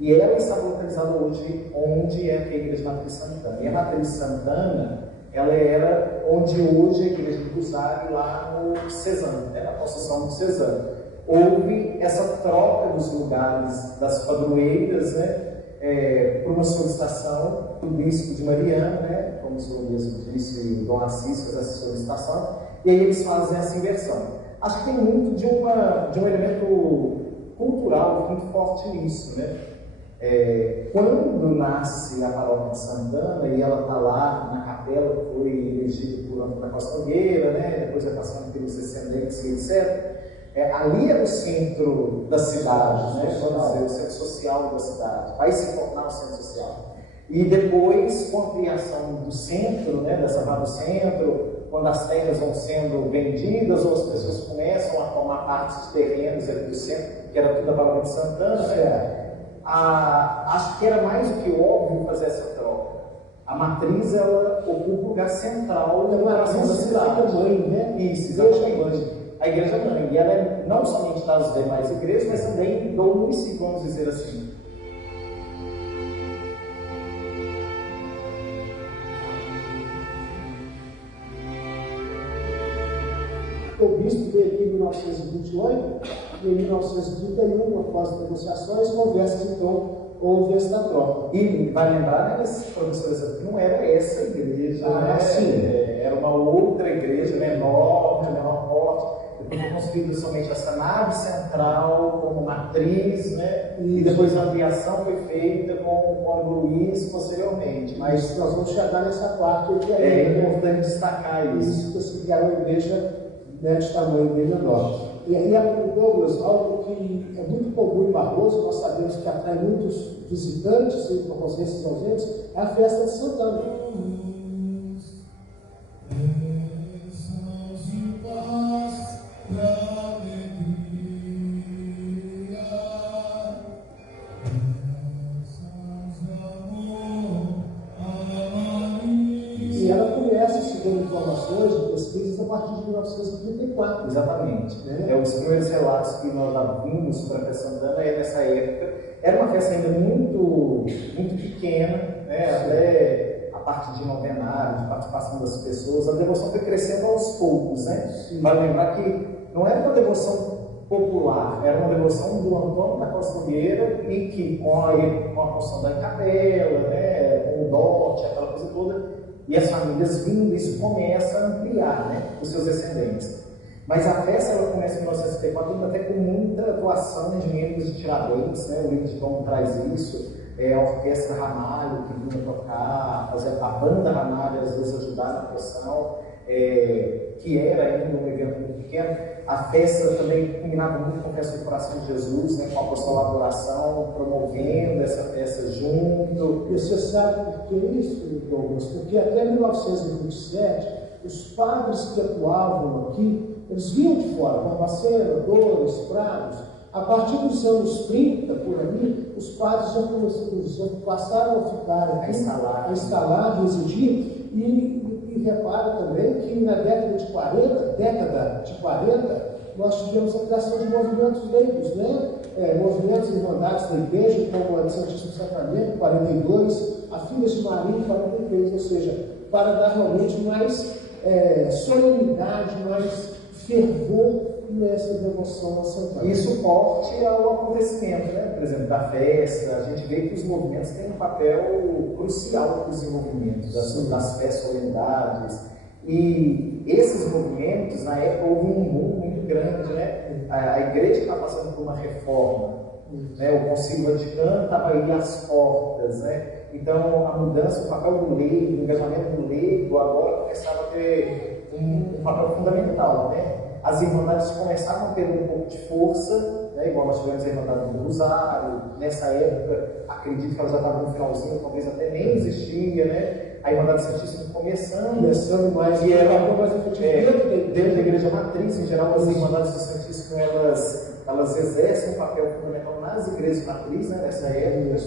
E ela está localizada hoje onde é a Igreja Matriz Santana. E a Matriz Santana, ela era onde hoje é a Igreja do Rosário, lá no Cesano, na construção do Cesano. Houve essa troca dos lugares das padroeiras, por uma solicitação do bispo de Mariana, como o senhor mesmo disse, o Dom Assis fez essa solicitação, e aí eles fazem essa inversão. Acho que tem muito de um elemento cultural muito forte nisso. Quando nasce a paróquia de Santana, e ela está lá na capela que foi elegida por Antônio Costa Nogueira, depois vai passando pelos descendentes e etc., ali é o centro da cidade, vamos dizer, o centro social da cidade, vai se tornar o centro social. E depois, com a criação do centro, dessa vaga do centro, quando as terras vão sendo vendidas ou as pessoas começam a tomar parte de terrenos aqui do centro, que era tudo a paróquia de Santana, acho que era mais do que óbvio fazer essa troca. A matriz, ela ocupa um lugar central na oração da cidade. Mãe, Isso, exatamente. A igreja mãe. E ela é não somente das demais igrejas, mas também do município, vamos dizer assim. O bispo veio aqui em 1928 e em 1931, após as negociações, conversas, então, houve essa troca. E vai lembrar, professores, que não era essa igreja, era uma outra igreja menor, de menor porte. Depois foi construída somente essa nave central como matriz, e depois a ampliação foi feita com o Cônego Luiz posteriormente. Mas nós vamos chegar nessa parte que é importante destacar isso. Isso que era uma igreja de tamanho bem menor. E Douglas, algo que é muito comum em Barroso, nós sabemos que atrai muitos visitantes e proposentes ausentes, é a festa de Santana. E ela começa, segundo informações de pesquisas, a partir de 1934. Exatamente. Os primeiros relatos que nós já vimos sobre a festa Santana nessa época. Era uma festa ainda muito, muito pequena, até a parte de novenário, de participação das pessoas. A devoção foi crescendo aos poucos. Vale lembrar que não era uma devoção popular, era uma devoção do Antônio da Costa Nogueira e que, com a construção da capela, com o dote, aquela coisa toda, e as famílias vindo, isso começa a ampliar, os seus descendentes. Mas a festa ela começa em 1964, até com muita atuação de membros de Tiradentes, o livro de Tom traz isso, a Orquestra Ramalho que vinha tocar, a banda Ramalho às vezes ajudar na produção, que era ainda um evento muito pequeno. A festa também combinava muito com a festa do Coração de Jesus, com a apostolado da oração, promovendo essa festa junto. E você sabe por que isso, Douglas? Porque até 1927, os padres que atuavam aqui, eles vinham de fora, Barbacena, Dores, Prados. A partir dos anos 30, por ali, os padres já passaram a ficar aqui, a instalar, residir, e repara também que na década de 40, nós tivemos a criação de movimentos leigos, movimentos irmandades da igreja, como a de Santíssimo Sacramento, 42, a Filhas de Maria, 43, ou seja, para dar realmente mais solenidade, mais fervor nessa devoção a Santana. E suporte ao acontecimento, por exemplo, da festa. A gente vê que os movimentos têm um papel crucial para o desenvolvimento das festas, solenidades. E esses movimentos, na época, houve um boom muito grande. A igreja está passando por uma reforma. O Concílio Vaticano estava aí às portas. Então, a mudança, o papel do leigo, o engajamento do leigo, agora começava a ter um papel fundamental, né? As irmandades começaram a ter um pouco de força, né? Igual nós tivemos a Irmandade do Rosário, nessa época, acredito que ela já estava no finalzinho, talvez até nem existia, né? A Irmandade Santíssima começando mais, e ela dentro da Igreja Matriz, em geral, as Irmandades do Santíssimo, elas exercem um papel fundamental nas igrejas matriz, né, nessa época.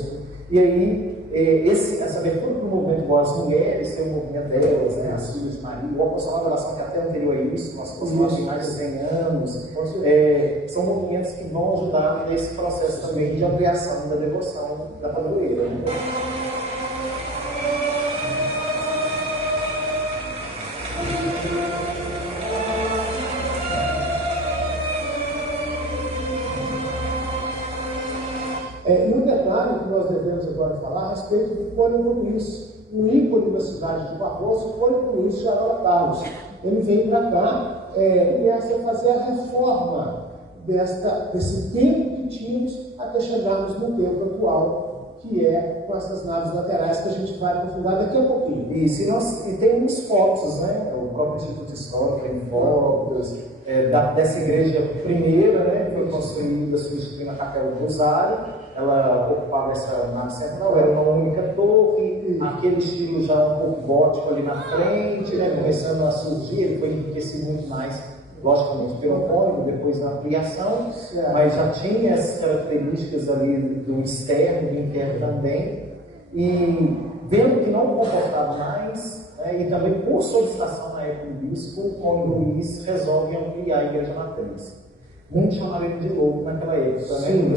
E aí, essa abertura do movimento igual as mulheres, tem o movimento delas, né, as filhas de Maria, o Apostolado da Oração, que é até anterior a isso, nós apostolamos há mais de 100 anos, são movimentos que vão ajudar nesse processo também de ampliação da devoção da padroeira. Né? E um detalhe que nós devemos agora falar a respeito do Cônigo Luiz, o ícone da cidade de Barroso, o Cônigo Luiz de Arola Carlos. Ele veio para cá e ia fazer a reforma desse templo que tínhamos até chegarmos no templo atual, que é com essas naves laterais que a gente vai aprofundar daqui a pouquinho. Isso, e tem uns fotos, né? O próprio Instituto Histórico tem fotos dessa igreja primeira, né? Que foi construída substituindo a Capela do Rosário. Ela ocupava essa nave central, era uma única torre, aquele estilo já um pouco gótico ali na frente, né? Começando a surgir, ele foi enriquecido muito mais, logicamente, pelo cônigo, depois na ampliação, mas já tinha essas características ali do externo, do interno também, e vendo que não comportava mais, né? E também por solicitação na época do bispo, o cônigo Luiz resolve ampliar a igreja matriz. Muitos chamaram ele de louco naquela época, né?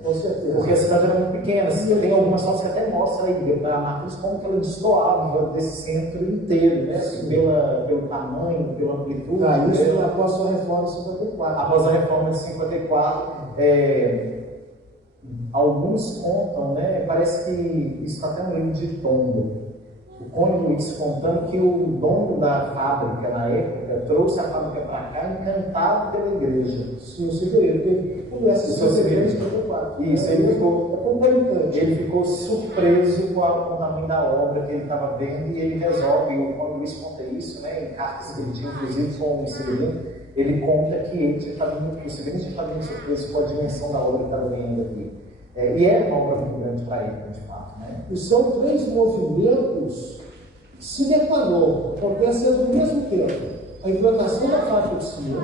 Com certeza. Porque a cidade era muito pequena, assim, tem algumas fotos que até mostram a matriz como que ela destoava desse centro inteiro, né? Assim, pelo tamanho, pela amplitude. Isso após a reforma de 54. Após a reforma de 54, alguns contam, né? Parece que isso está até no livro de Tombo. O cônigo Luiz contando que o dono da fábrica na época trouxe a fábrica para cá encantado pela igreja. Sim, o Severino, que começa a ser em 54. Isso, ele ficou surpreso com o tamanho da obra que ele estava vendo e ele resolve, e o cônigo Luiz conta isso, né, em cartas que ele tinha, inclusive com o Severino, ele conta que ele tinha estado muito surpreso com a dimensão da obra que estava vendo aqui. E era uma obra muito grande para ele, de fato. Né? E são três movimentos sine qua non, acontecendo ao mesmo tempo. A implantação da fábrica de cimento,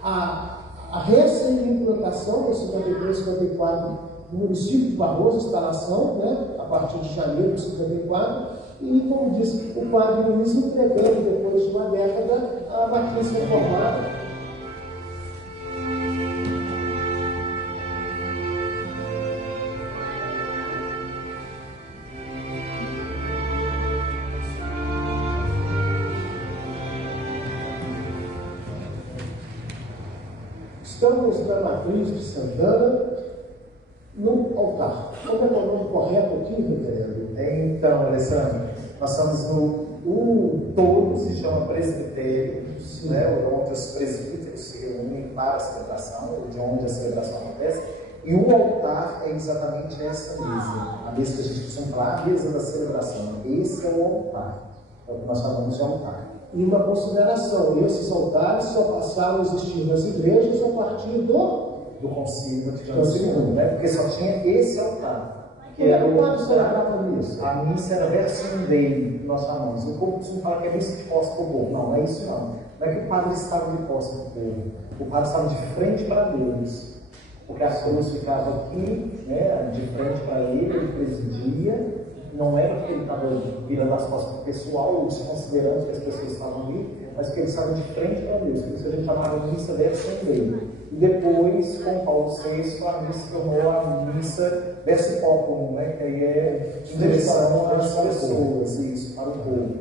a recém-implantação em 53 e 54 do município de Barroso, instalação, né, a partir de janeiro de 54, e, como disse, o padre Luiz entregando, depois de uma década, a matriz reformada. Estamos na matriz de Santana, no altar. Como é o nome correto aqui, reverendo? Então, Alessandro, nós estamos no todo se chama presbitério, né, onde os presbíteros se reúnem para a celebração, de onde a celebração acontece, e o altar é exatamente essa mesa, a mesa que a gente costuma falar, a mesa da celebração. Esse é o altar, é o que nós chamamos de altar. E uma consideração, esses altares só passaram a existir nas igrejas a partir do Concílio Vaticano II, né? Porque só tinha esse altar. Que era o padre celebrava a missa. A missa era versão dele, nós chamamos. O povo costuma falar que é missa de posse para o povo. Não, não é isso não. Não é que o padre estava de posse para o povo. O padre estava de frente para Deus. Porque as cruz ficavam aqui, né, de frente para ele presidia. Não era porque ele estava virando as costas para o pessoal, ou desconsiderando que as pessoas estavam ali, mas porque ele estava de frente para Deus. Por isso a gente chamava de missa verso dele. E depois, com Paulo VI, a missa se tornou a missa verso populum, né? Que aí é em direção às pessoas, isso, para o povo.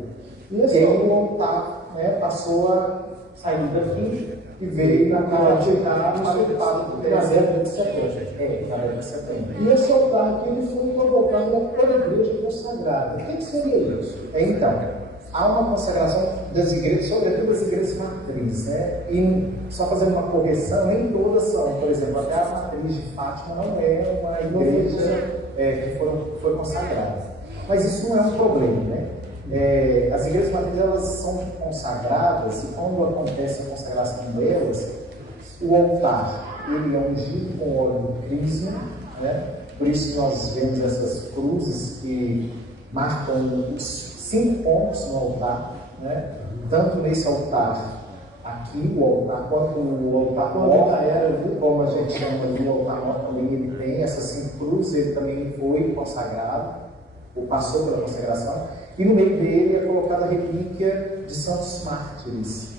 E aí o altar, né, passou a sair daqui e veio na década de 70. Na década de 70. E esse altar aqui ele foi convocado para a igreja consagrada. O que seria isso? Então, há uma consagração das igrejas, sobretudo das igrejas matrizes, né? E só fazendo uma correção, nem todas são. Por exemplo, até a matriz de Fátima não é uma igreja que foi consagrada. Mas isso não é um problema, né? As igrejas matrizes, elas são consagradas, e quando acontece a consagração delas, o altar, ele é ungido com óleo crisma, né? Por isso que nós vemos essas cruzes que marcam os 5 pontos no altar, né? Tanto nesse altar aqui, o altar, quanto o altar mor, como a gente chama ali, o altar mor também, ele tem essas 5 cruzes, ele também foi consagrado, ou passou pela consagração, e no meio dele é colocada a relíquia de santos mártires.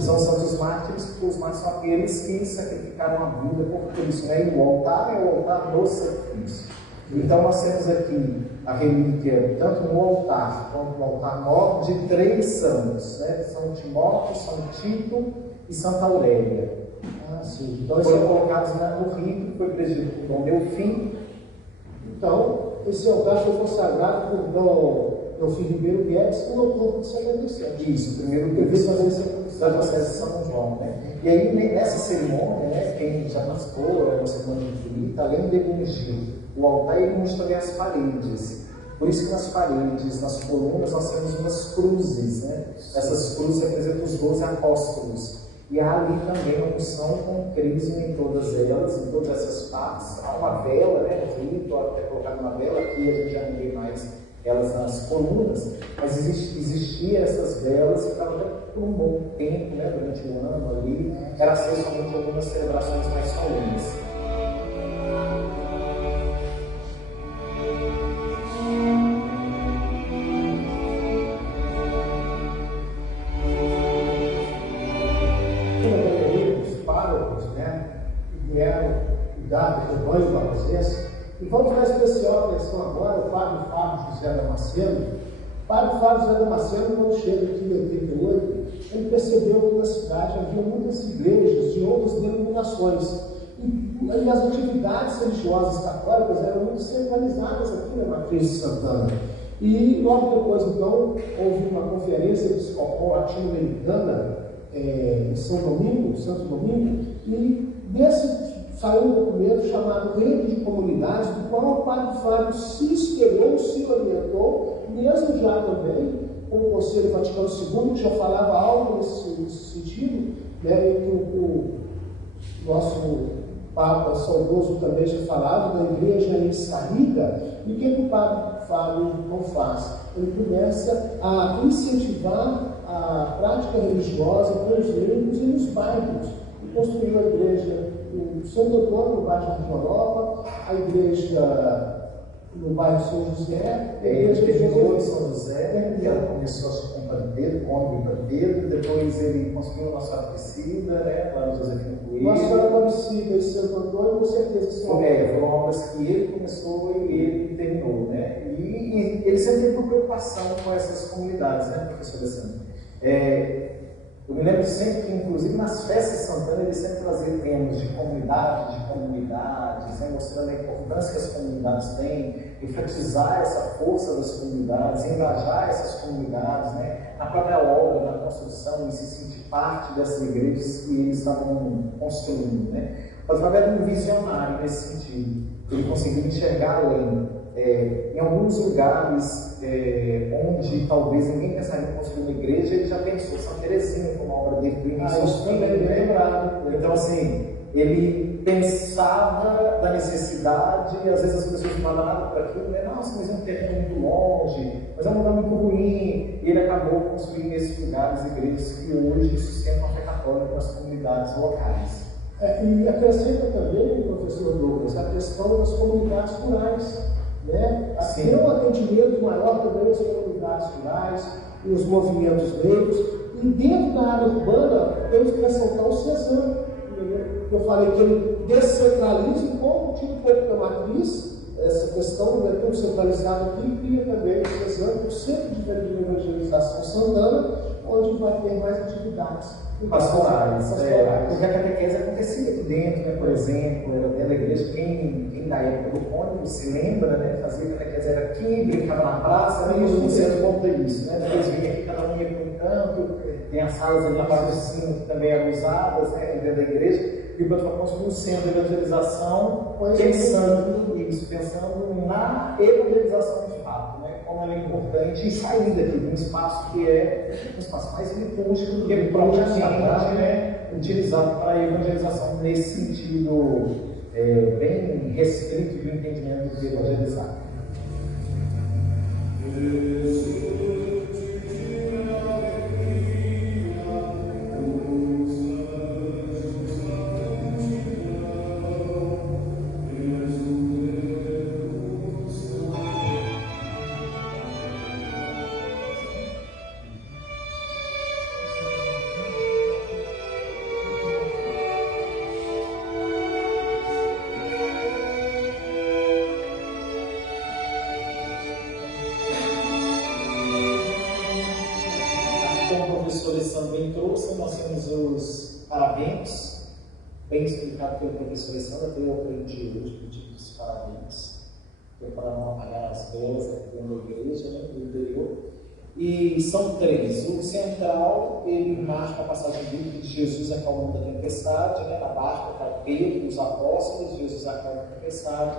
São santos mártires, porque os mártires são aqueles que sacrificaram a vida por Cristo, né? E o altar é o altar do sacrifício. Então nós temos aqui a relíquia, tanto no altar quanto no altar mor, de 3 santos, né? São Timóteo, São Tito e Santa Aurélia. Então eles foram colocados no rito, foi presidido por Dom Delfim. Então, esse altar foi consagrado por Dom Delfim Ribeiro Guedes no outubro de 77. Isso, primeiro da Diocese de São João, né? E aí, nessa cerimônia, né, quem já participou, é uma cerimônia muito bonita, além de ungir o altar, ele unge também as paredes. Por isso que nas paredes, nas colunas, nós temos umas cruzes, né? Essas cruzes representam os 12 apóstolos. E há ali também uma unção com crisma em todas elas, em todas essas partes. Há uma vela, né? No rito, até colocar uma vela, aqui a gente já não vê mais elas nas colunas, mas existiam essas velas que estavam por um bom tempo, né? Durante o ano ali, era aceso somente algumas celebrações mais solenes. Do barrosense. E vamos dar especial atenção agora ao Padre Fábio José Damasceno. O Padre Fábio José Damasceno, quando chega aqui em 88, ele percebeu que na cidade havia muitas igrejas de outras denominações. E as atividades religiosas católicas eram muito centralizadas aqui na Matriz de Santana. E logo depois, então, houve uma conferência episcopal latino-americana em São Domingo, Santo Domingo, e saiu um documento chamado Rede de Comunidades, do qual o Padre Fábio se espelhou, se orientou, mesmo já também com o Conselho Vaticano II, que já falava algo nesse sentido, né, e que o nosso Papa saudoso também já falava da igreja estarrida. E o que o Padre Fábio não faz? Ele começa a incentivar a prática religiosa com os leigos e nos bairros, e construiu a igreja no Santo Antônio, no bairro de Europa, a igreja no bairro de São José, a igreja de São José, que ela começou com o Padre Pedro, com o Padre Pedro, depois ele construiu a Nossa Aparecida, né, lá no Josefino Coelho. Nossa Aparecida e Santo Antônio, com certeza que são. Foram obras que ele começou e ele terminou, né? E ele sempre teve uma preocupação com essas comunidades, né, professor Alessandro? Eu me lembro sempre que, inclusive, nas festas de Santana, ele sempre trazia temas de comunidades, né, mostrando a importância que as comunidades têm, enfatizar essa força das comunidades, engajar essas comunidades, né, na própria obra, na construção, e se sentir parte dessas igrejas que eles estavam construindo, né. Mas era um visionário nesse sentido. Ele conseguia enxergar além. Em alguns lugares onde talvez ninguém pensaria em construir uma igreja, ele já pensou. São Teresinha, como a obra dele do início, isso também é bem lembrado. Então, assim, ele pensava da necessidade, e às vezes as pessoas não davam nada para aquilo, né? Nossa, mas é um terreno muito longe, mas é um lugar muito ruim. E ele acabou construindo nesses lugares igrejas que hoje sustentam a fé católica nas comunidades locais. E acrescenta também, professor Douglas, a questão das comunidades rurais. Né? Tem um atendimento maior também às comunidades rurais e os movimentos leigos. E dentro da área urbana, temos que ressaltar o Cezanne. Eu falei que ele descentraliza, e como tinha um pouco da matriz, essa questão não é tão centralizada aqui, cria também o Cezanne, o Centro de Evangelização Santana, onde vai ter mais atividades pastorais. Porque a catequese acontecia aqui dentro, né? Por exemplo, era a igreja, quem da época do cônigo se lembra, né? Fazia catequese, era aqui, brincava na praça, né? E o centro conta isso, né? Depois vinha aqui, cada um ia para um canto, tem as salas ali na parte de cima que também eram usadas, né? Dentro da igreja. e o Petrópolis construiu um centro de evangelização, pensando na evangelização de fato, né? Como ela é importante e sair daqui de um espaço que é um espaço mais litúrgico do que propriamente, né, utilizado para a evangelização nesse sentido bem restrito do entendimento de evangelizar. Nós temos os parabentos, bem explicado pelo professor Alessandro, até eu aprendi hoje o tipo dos parabentos, que é para não apagar as velas aqui dentro da igreja, né, do interior. E são três. O central, ele marca a passagem bíblica de Jesus acalmando a tempestade, né, na barca está Pedro, os apóstolos, Jesus acalma a tempestade.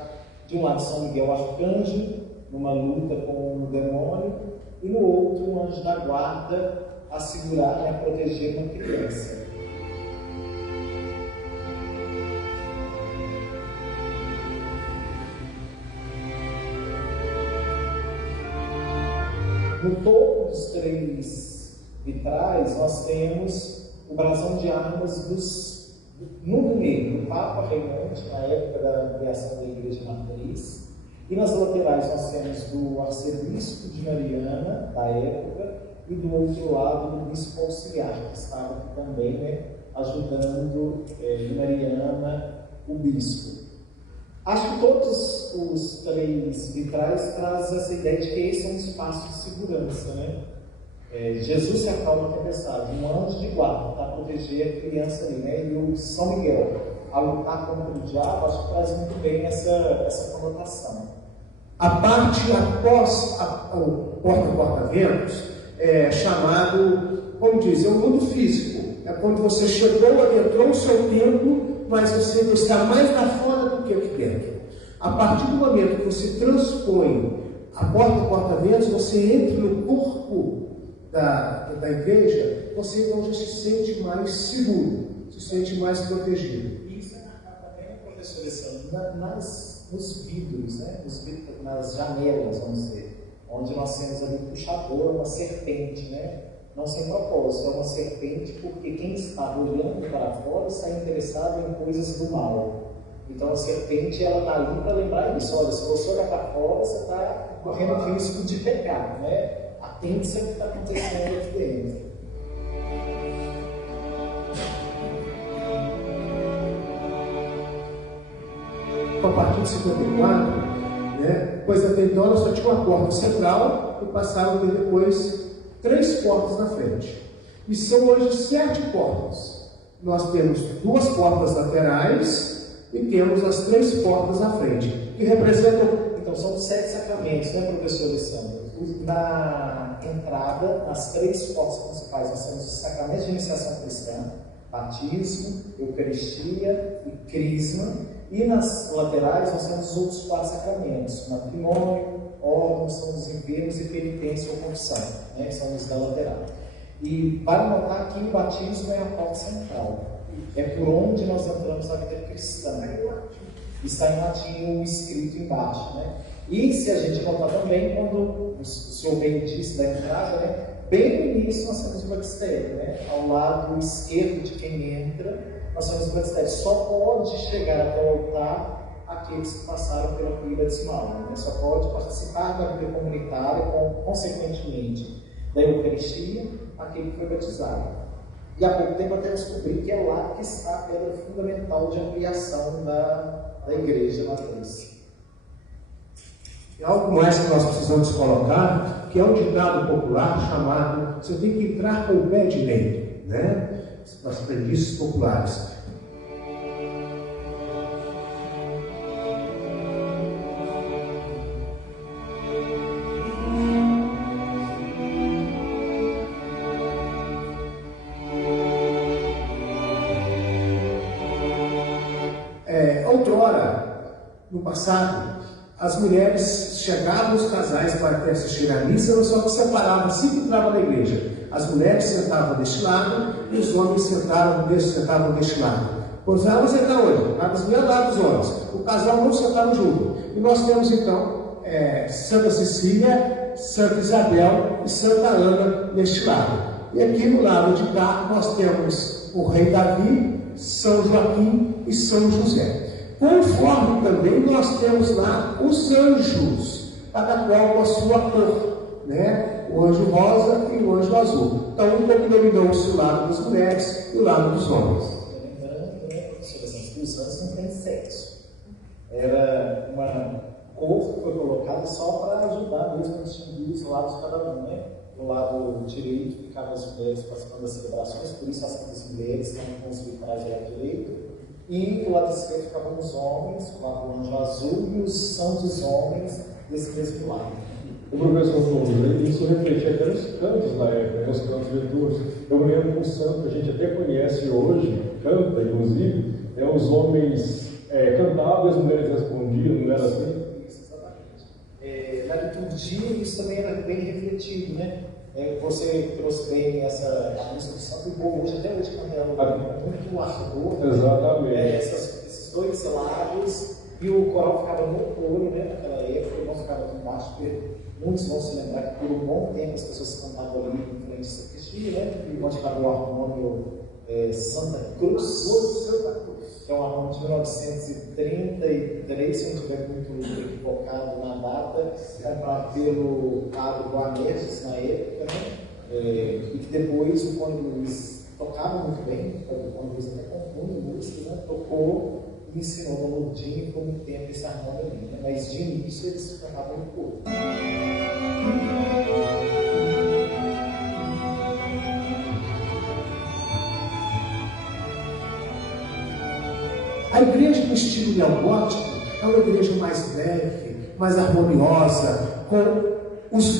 De um lado, São Miguel Arcanjo, numa luta com o demônio, e no outro, um anjo da guarda, a segurar e a proteger uma criança. No topo dos três vitrais, nós temos o brasão de armas no meio, do Papa Reinante, na época da criação da Igreja Matriz, e nas laterais nós temos do arcebispo de Mariana, da época, e do outro lado do bispo auxiliar, que estava aqui também, né, ajudando em Mariana o bispo. Acho que todos os três vitrais trazem essa ideia de que esse é um espaço de segurança, né? Jesus se acalma a tempestade, um anjo de guarda para proteger a criança ali, né? E o São Miguel, a lutar contra o diabo, acho que traz muito bem essa conotação. A parte após o porta-ventos, chamado, como diz, é o mundo físico. É quando você chegou, adentrou o seu templo, mas você não está mais lá fora do que aqui dentro. A partir do momento que você transpõe a porta-ventos, você entra no corpo da igreja, você então já se sente mais seguro, se sente mais protegido. E isso é marcado também, professor Alessandro, nos vidros, né? Nas janelas, vamos dizer, onde nós temos ali um puxador, uma serpente, né? Não sem propósito, é uma serpente porque quem está olhando para fora está interessado em coisas do mal. Então a serpente, ela está ali para lembrar isso. Olha, se você olhar para fora, você está correndo risco de pecado, né? Atente-se ao que está acontecendo aqui dentro. A partir de 54, né, pois até então ela só tinha uma porta central e passaram a ter depois 3 portas na frente. E são hoje 7 portas. Nós temos 2 portas laterais e temos as 3 portas na frente, que representam. Então são 7 sacramentos, né, professor Alessandro? Na entrada, nas 3 portas principais, nós temos os sacramentos de iniciação cristã, batismo, eucaristia e crisma. E nas laterais nós temos os outros 4 sacramentos: matrimônio, órgãos, são os enfermos e penitência ou confissão, né, que são os da lateral. E vale notar que o batismo é a porta central, é por onde nós entramos na vida cristã. Está em latim o escrito embaixo, né? E se a gente notar também, quando o senhor bem disse da entrada, né, bem no início nós temos o batistério, né? Ao lado esquerdo de quem entra, nós temos o batistério. Só pode chegar até o altar aqueles que passaram pela corrida decimal, né? Só pode participar da vida comunitária, consequentemente, da Eucaristia, aquele que foi batizado. E há pouco tempo até descobri que é lá que está a pedra fundamental de ampliação da Igreja Matriz. E algo mais que nós precisamos colocar, que é um ditado popular chamado: você tem que entrar com o pé direito, né? Nas premissas populares. no passado, as mulheres chegavam os casais para assistir à missa, só que separavam assim que entravam na igreja. As mulheres sentavam deste lado e os homens sentavam deste lado. Pois vamos sentar hoje, as mulheres lá dos homens. O casal não sentava junto. E nós temos então Santa Cecília, Santa Isabel e Santa Ana neste lado. E aqui no lado de cá nós temos o rei Davi, São Joaquim e São José. Conforme também nós temos lá os anjos, cada qual com a sua cor, né? O anjo rosa e o anjo azul. Então, um dominou-se o lado das mulheres e o lado dos homens. Lembrando, né, que os anjos não têm sexo. Era uma cor que foi colocada só para ajudar mesmo a distinguir os lados de cada um, né? Do lado direito ficavam as mulheres participando das celebrações, por isso as santas mulheres estão com os vitrais do lado direito. E do lado esquerdo ficavam os homens, o anjo azul e os santos homens desse mesmo lado. O professor falou, isso refletia até nos cantos na época, os cantos litúrgicos. Eu me lembro que um santo que a gente até conhece hoje, canta inclusive, os homens cantavam e as mulheres respondiam, não era assim? Isso, exatamente. Na liturgia isso também era bem refletido, né? Você trouxe bem a música do santo, e o povo hoje, até hoje, quando é muito ardor. Exatamente. Esses dois lados, e o coral ficava no coro, né? Naquela época, não ficava aqui embaixo, porque muitos vão se lembrar que por um bom tempo as pessoas cantavam ali em frente à sacristia, né? Onde ficava o harmônio Santa Cruz, que é um harmônio de 1933, se eu não estiver muito equivocado na data, comprado pelo Padre Boanerges na época, né? E que depois o Conde Luiz tocava muito bem, o Conde Luiz até compunha música, né? Tocou e ensinou no Lourdinho por muito tempo esse harmônio ali, né? Mas de início eles cantavam no coro. A igreja no estilo neogótico é uma igreja mais leve, mais harmoniosa, com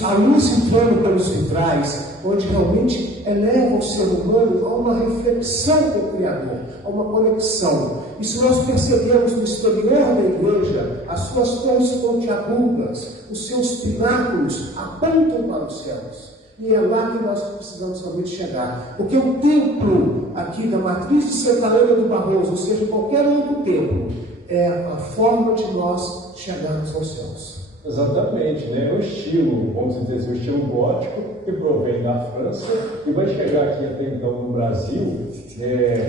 a luz entrando pelos vitrais, onde realmente eleva o ser humano a uma reflexão com o Criador, a uma conexão. E se nós percebemos no exterior da igreja, as suas torres pontiagudas, os seus pináculos apontam para os céus. E é lá que nós precisamos realmente chegar. Porque o templo aqui da matriz de Santa Ana do Barroso, ou seja, qualquer outro templo, é a forma de nós chegarmos aos céus. Exatamente, né? O estilo, vamos dizer assim, o estilo gótico, que provém da França e vai chegar aqui até então no Brasil,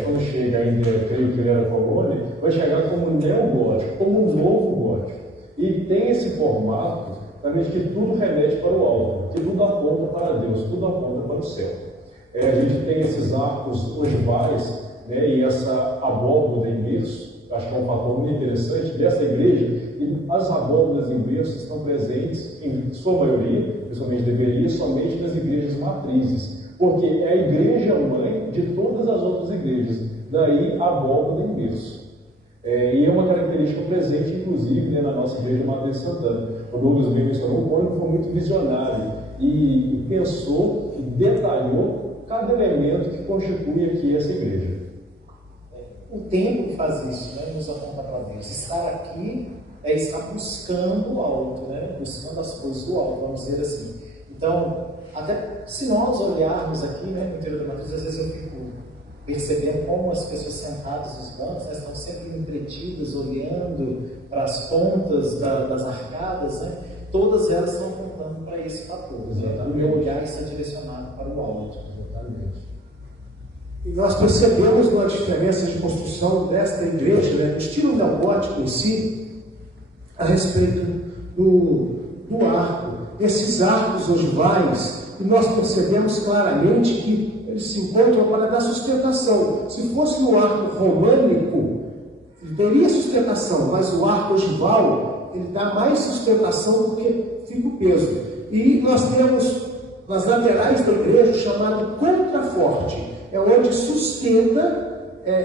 quando chega ainda, creio que ele era colônia, vai chegar como neogótico, como um novo gótico. E tem esse formato também de que tudo remete para o alto, que tudo aponta para Deus, tudo aponta para o céu. A gente tem esses arcos ogivais, né, e essa abóbada em berço, acho que é um fator muito interessante dessa igreja, e as abóbadas em berço estão presentes, em sua maioria, principalmente deveria, somente nas igrejas matrizes, porque é a igreja mãe de todas as outras igrejas, daí a abóbada em berço. E é uma característica presente, inclusive, né, na nossa igreja Matriz Santana. O Douglas bem mencionou, o Cônigo foi muito visionário e pensou e detalhou cada elemento que constitui aqui essa igreja. O tempo que faz isso, né, nos aponta para Deus. Estar aqui é estar buscando o alto, né, buscando as coisas do alto, vamos dizer assim. Então, até se nós olharmos aqui, né, no interior da matriz, às vezes eu fico percebendo como as pessoas sentadas nos bancos, né, estão sempre entretidas, olhando para as pontas das arcadas, né, todas elas estão apontando para esse fator. Né, o meu olhar está direcionado para o alto. Exatamente. E nós percebemos uma diferença de construção desta igreja, né, do estilo neogótico em si, a respeito do arco. Esses arcos ogivais, e nós percebemos claramente que eles se encontram para dar sustentação. Se fosse no arco românico, ele teria sustentação, mas o arco ogival, ele dá mais sustentação do que fica o peso. E nós temos nas laterais da igreja o chamado contraforte, é onde sustenta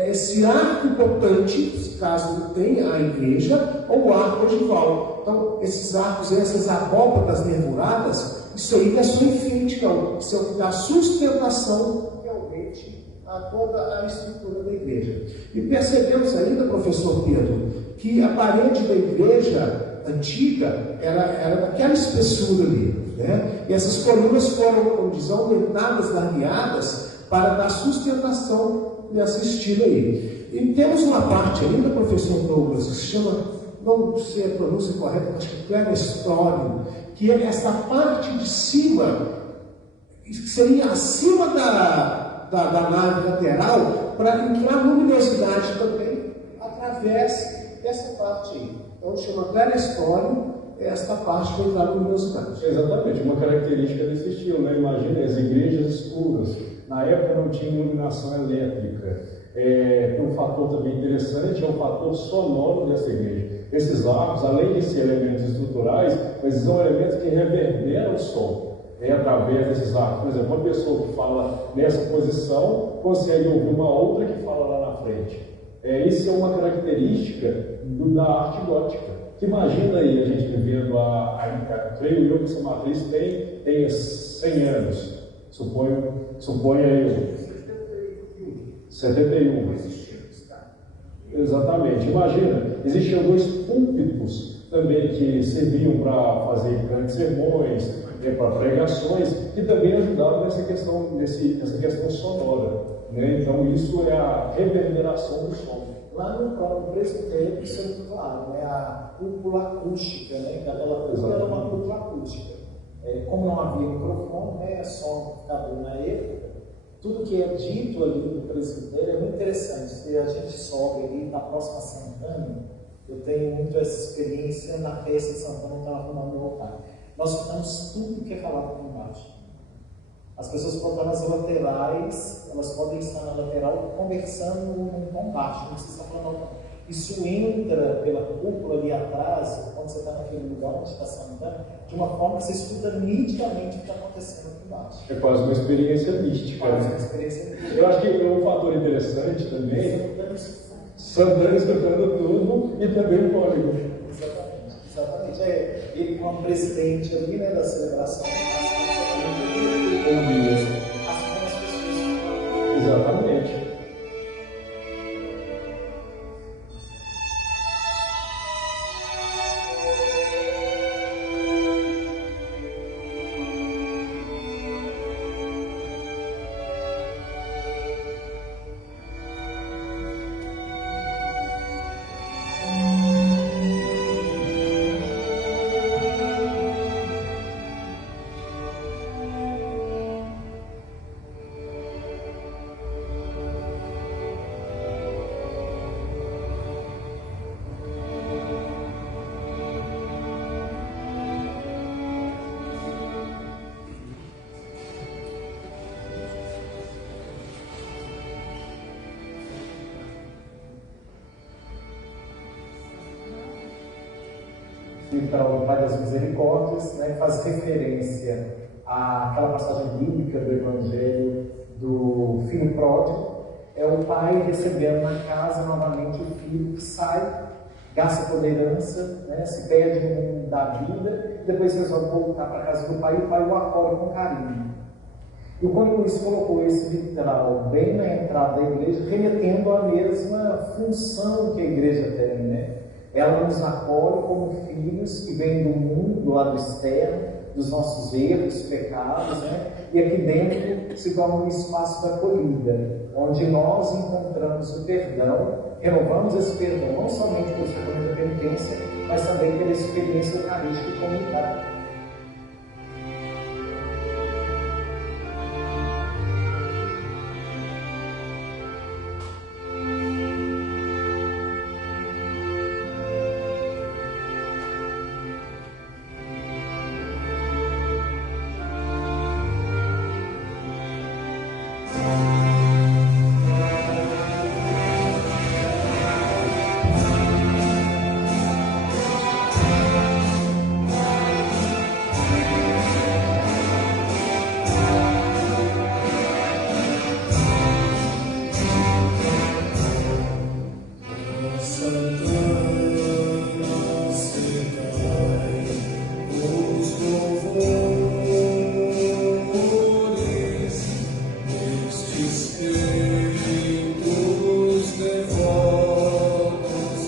esse arco potente, caso tenha a igreja, ou o arco ogival. Então, esses arcos, essas abóbadas nervuradas, isso aí não é só enfeite, não. Isso é o que dá sustentação realmente a toda a estrutura da igreja. E percebemos ainda, professor Pedro, que a parede da igreja antiga era daquela espessura ali, né? E essas colunas foram, como diz, aumentadas, largueadas, para dar sustentação nesse estilo aí. E temos uma parte ali do professor Douglas, que se chama, não sei a pronúncia correta, acho que é clerestorio, que é essa parte de cima, que seria acima da nave lateral, para entrar luminosidade também através dessa parte aí. Então chama clerestorio, esta parte para entrar luminosidade. Exatamente, uma característica desse estilo, né? Imagina as igrejas escuras. Na época não tinha iluminação elétrica. Um fator também interessante é o fator sonoro dessa igreja. Esses arcos, além de ser elementos estruturais, mas são elementos que reverberam o som. Através desses arcos. Por exemplo, uma pessoa que fala nessa posição consegue ouvir uma outra que fala lá na frente. Isso é uma característica da arte gótica. Imagina aí a gente vivendo creio eu que essa matriz tem 100 anos. Suponha aí 71. Exatamente. Imagina, existiam 2 púlpitos também que serviam para fazer grandes sermões, para pregações, que também ajudavam nessa questão sonora. Né? Então isso é a reverberação do som. Lá no presbitério, isso é muito claro, né? A cúpula acústica, né? Aquela cúpula era uma cúpula acústica. Como não havia microfone, né? Som ficava na época, tudo que é dito ali no presbitério é muito interessante. Se a gente sobe ali na próxima Santana, eu tenho muito essa experiência na festa de Santana, estava arrumando o altar. Nós ficamos tudo que é falado aqui embaixo. As pessoas podem estar nas laterais, elas podem estar na lateral conversando num tom baixo, não precisa estar falando alto. Isso entra pela cúpula ali atrás, quando você está naquele lugar onde está sentando, de uma forma que você escuta nitidamente o que está acontecendo aqui embaixo. É quase uma experiência mística. Eu acho que é um fator interessante também. Santana escutando tudo e também o código. Exatamente. Ele, como presidente ali, né, da celebração, exatamente. Então, o Pai das Misericórdias, né, faz referência àquela passagem bíblica do Evangelho do filho pródigo. É o pai recebendo na casa novamente o filho que sai, gasta toda a herança, né, se perde no mundo da vida, depois resolve voltar para a casa do pai e o pai o acolhe com carinho. E o Cônigo Luiz colocou esse literal bem na entrada da igreja, remetendo à mesma função que a igreja tem, né? Ela nos acolhe como filhos que vêm do mundo, do lado externo, dos nossos erros, pecados, né? E aqui dentro se torna um espaço da acolhida, onde nós encontramos o perdão, renovamos esse perdão, não somente pelo sacramento da penitência, mas também pela experiência eucarística e comunitária. Espíritos devotos,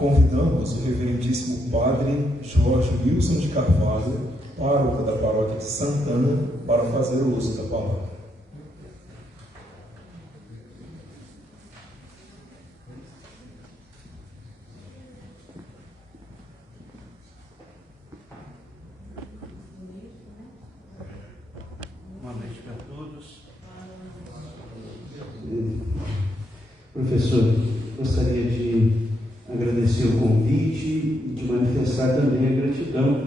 convidamos o reverendíssimo Padre Jorge Wilson de Carvalho, pároco da paróquia de Santana, para fazer o uso da palavra. Boa noite para todos. Professor, gostaria de agradecer o convite e de manifestar também a gratidão,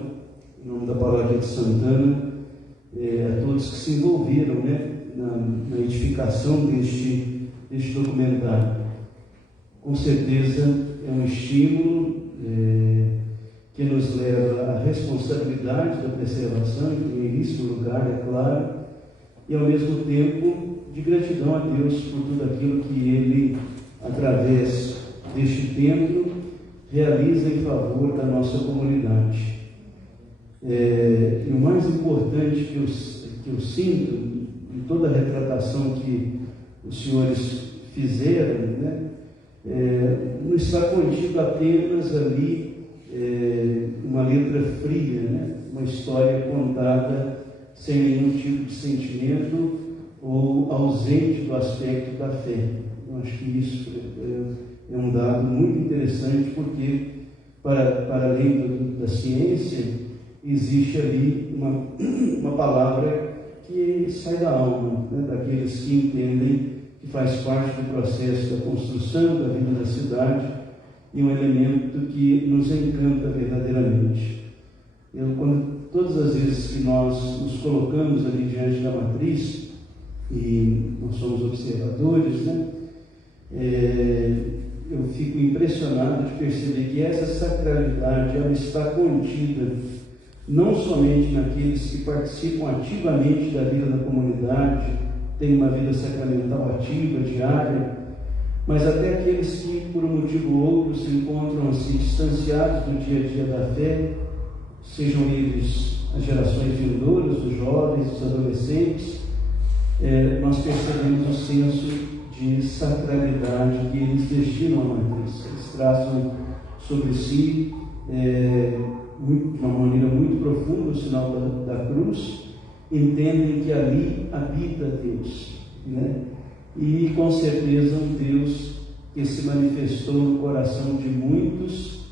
em nome da Paróquia de Santana, a todos que se envolveram, né, na edificação deste documentário. Com certeza é um estímulo que nos leva à responsabilidade da preservação, em primeiríssimo lugar, é claro, e ao mesmo tempo de gratidão a Deus por tudo aquilo que Ele, através deste templo, realiza em favor da nossa comunidade. E o mais importante que eu sinto em toda a retratação que os senhores fizeram, né, não está contido apenas ali uma letra fria, né, uma história contada sem nenhum tipo de sentimento ou ausente do aspecto da fé. Eu acho que isso é um dado muito interessante, porque para além da ciência existe ali uma palavra que sai da alma, né, daqueles que entendem que faz parte do processo da construção da vida da cidade e um elemento que nos encanta verdadeiramente. Todas as vezes que nós nos colocamos ali diante da matriz, e nós somos observadores, né, eu fico impressionado de perceber que essa sacralidade ela está contida não somente naqueles que participam ativamente da vida da comunidade, têm uma vida sacramental ativa, diária, mas até aqueles que, por um motivo ou outro, se encontram assim, distanciados do dia a dia da fé, sejam eles as gerações vindouras, os jovens, os adolescentes, nós percebemos o senso de sacralidade que eles destinam à matriz. Eles traçam sobre si, de uma maneira muito profunda, o sinal da cruz, entendem que ali habita Deus, né? E com certeza um Deus que se manifestou no coração de muitos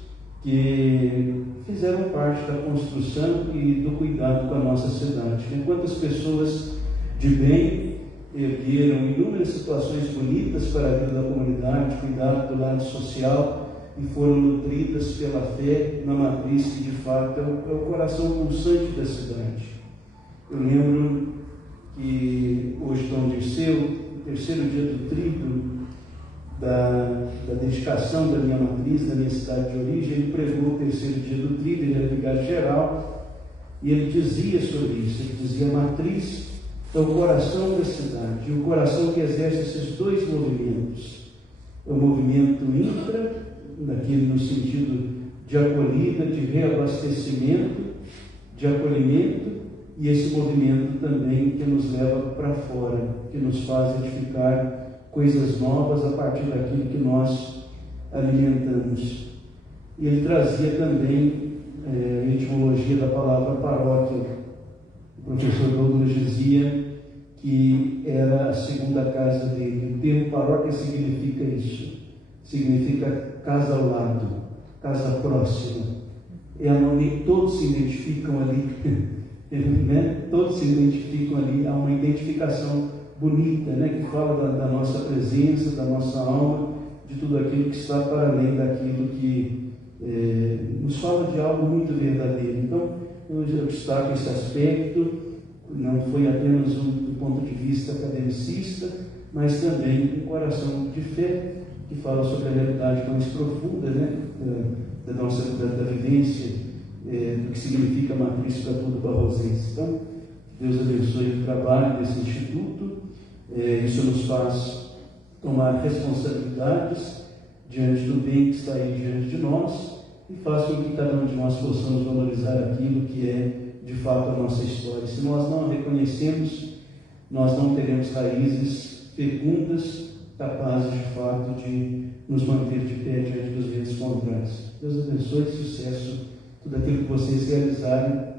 que fizeram parte da construção e do cuidado com a nossa cidade. Quantas pessoas de bem ergueram inúmeras situações bonitas para a vida da comunidade, cuidado do lado social, e foram nutridas pela fé na matriz que de fato é o coração pulsante da cidade. Eu lembro que hoje, Dom Dirceu, no terceiro dia do trido da dedicação da minha matriz, da minha cidade de origem, ele pregou o terceiro dia do trido, ele era vigário geral, e ele dizia sobre isso, ele dizia: a matriz é o coração da cidade, e o coração que exerce esses dois movimentos, é o movimento intra, daquele no sentido de acolhida, de reabastecimento, de acolhimento, e esse movimento também que nos leva para fora, que nos faz edificar coisas novas a partir daquilo que nós alimentamos. E ele trazia também a etimologia da palavra paróquia. O professor Douglas dizia que era a segunda casa dele. O termo paróquia significa isso, significa casa ao lado, casa próxima. É onde todos se identificam ali, né? Todos se identificam ali, há uma identificação bonita, né? Que fala da nossa presença, da nossa alma, de tudo aquilo que está para além daquilo que nos fala de algo muito verdadeiro. Então, eu destaco esse aspecto, não foi apenas do ponto de vista academicista, mas também um coração de fé, que fala sobre a realidade mais profunda, né, da vivência, do que significa a matriz para todo barrosense. Então, Deus abençoe o trabalho desse instituto, isso nos faz tomar responsabilidades diante do bem que está aí diante de nós e faz com que cada um de nós possamos valorizar aquilo que é de fato a nossa história. Se nós não a reconhecemos, nós não teremos raízes fecundas, capazes de fato de nos manter de pé diante dos ventos contrários. Deus abençoe e sucesso tudo aquilo que vocês realizarem.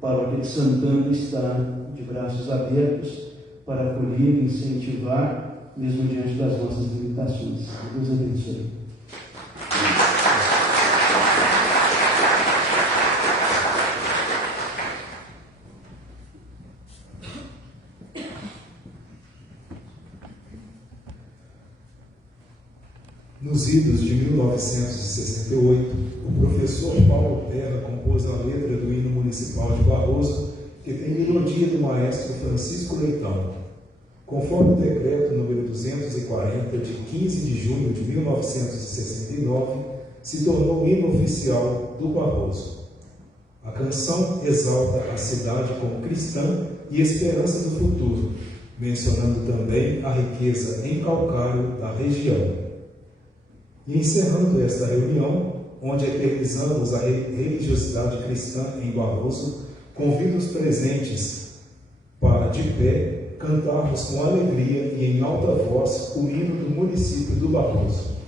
Para aquele Santana está de braços abertos para acolher e incentivar, mesmo diante das nossas limitações. Deus abençoe. Nos idos de 1968, o professor Paulo Terra compôs a letra do hino municipal de Barroso, que tem melodia do maestro Francisco Leitão. Conforme o decreto número 240, de 15 de junho de 1969, se tornou o hino oficial do Barroso. A canção exalta a cidade como cristã e esperança do futuro, mencionando também a riqueza em calcário da região. E encerrando esta reunião, onde eternizamos a religiosidade cristã em Barroso, convido os presentes para, de pé, cantarmos com alegria e em alta voz o hino do município do Barroso.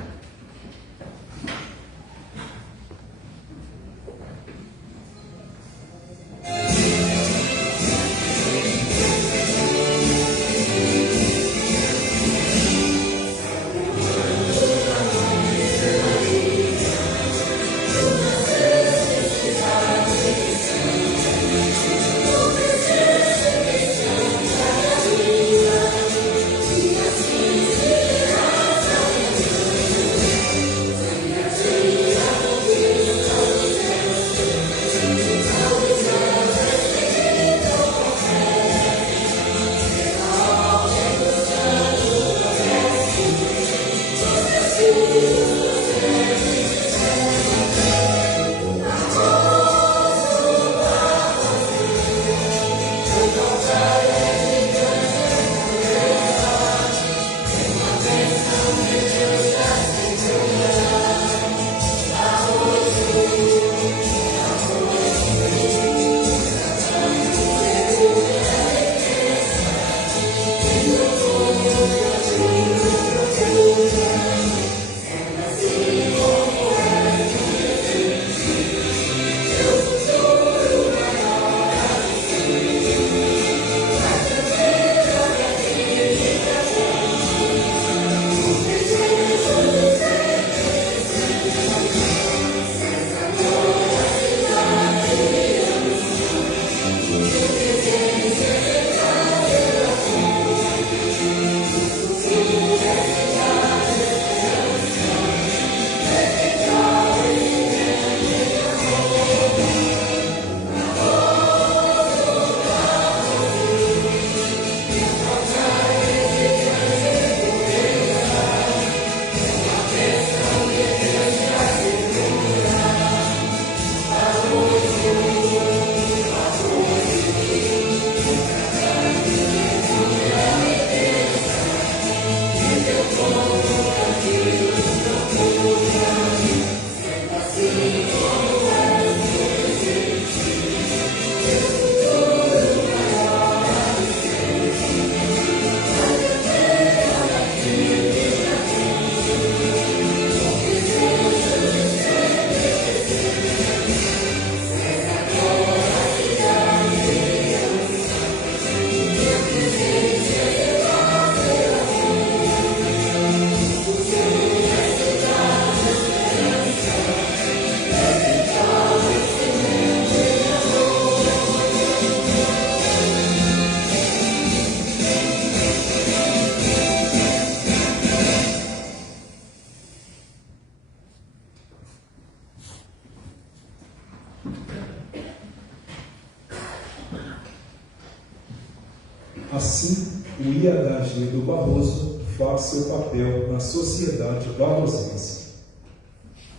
Assim, o IHG do Barroso faz seu papel na sociedade barrosense.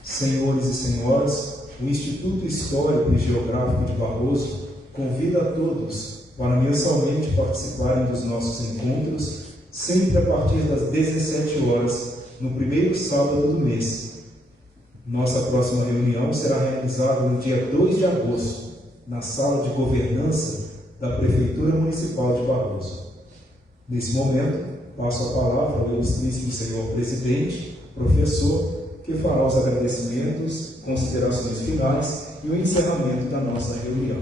Senhores e senhoras, o Instituto Histórico e Geográfico de Barroso convida a todos para mensalmente participarem dos nossos encontros, sempre a partir das 17 horas, no primeiro sábado do mês. Nossa próxima reunião será realizada no dia 2 de agosto, na Sala de Governança da Prefeitura Municipal de Barroso. Nesse momento, passo a palavra ao ilustríssimo senhor presidente, professor, que fará os agradecimentos, considerações finais e o encerramento da nossa reunião.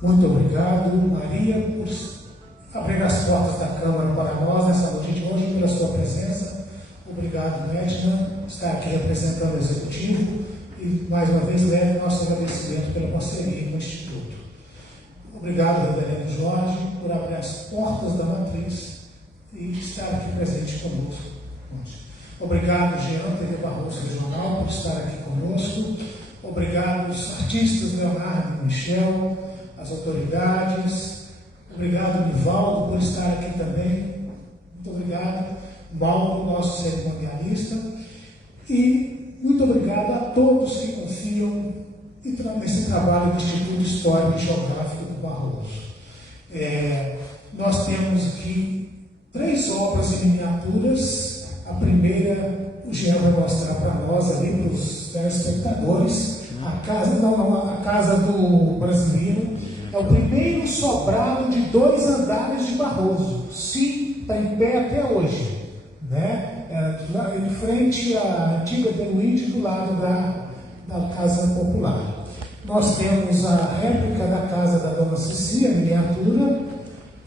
Muito obrigado, Maria, por abrir as portas da Câmara para nós nessa noite de hoje, pela sua presença. Obrigado, Edna, por estar aqui representando o Executivo e, mais uma vez, leve nosso agradecimento pela parceria com o Instituto. Obrigado, Reverendo Jorge, por abrir as portas da matriz e estar aqui presente conosco. Obrigado, Jean TV Barroso Regional, por estar aqui conosco. Obrigado aos artistas Leonardo e Michel, as autoridades. Obrigado, Nivaldo, por estar aqui também. Muito obrigado, Mauro, nosso cerimonialista. E muito obrigado a todos que confiam nesse trabalho do Instituto Histórico e Geográfico do Barroso. Nós temos aqui 3 obras em miniaturas. A primeira, o Jean vai mostrar para nós ali, para os telespectadores, a casa do brasileiro. É o primeiro sobrado de 2 andares de Barroso. Sim, está em pé até hoje. Né? Em frente à antiga Beluíde, do lado da Casa Popular. Nós temos a réplica da casa da Dona Cecília, miniatura.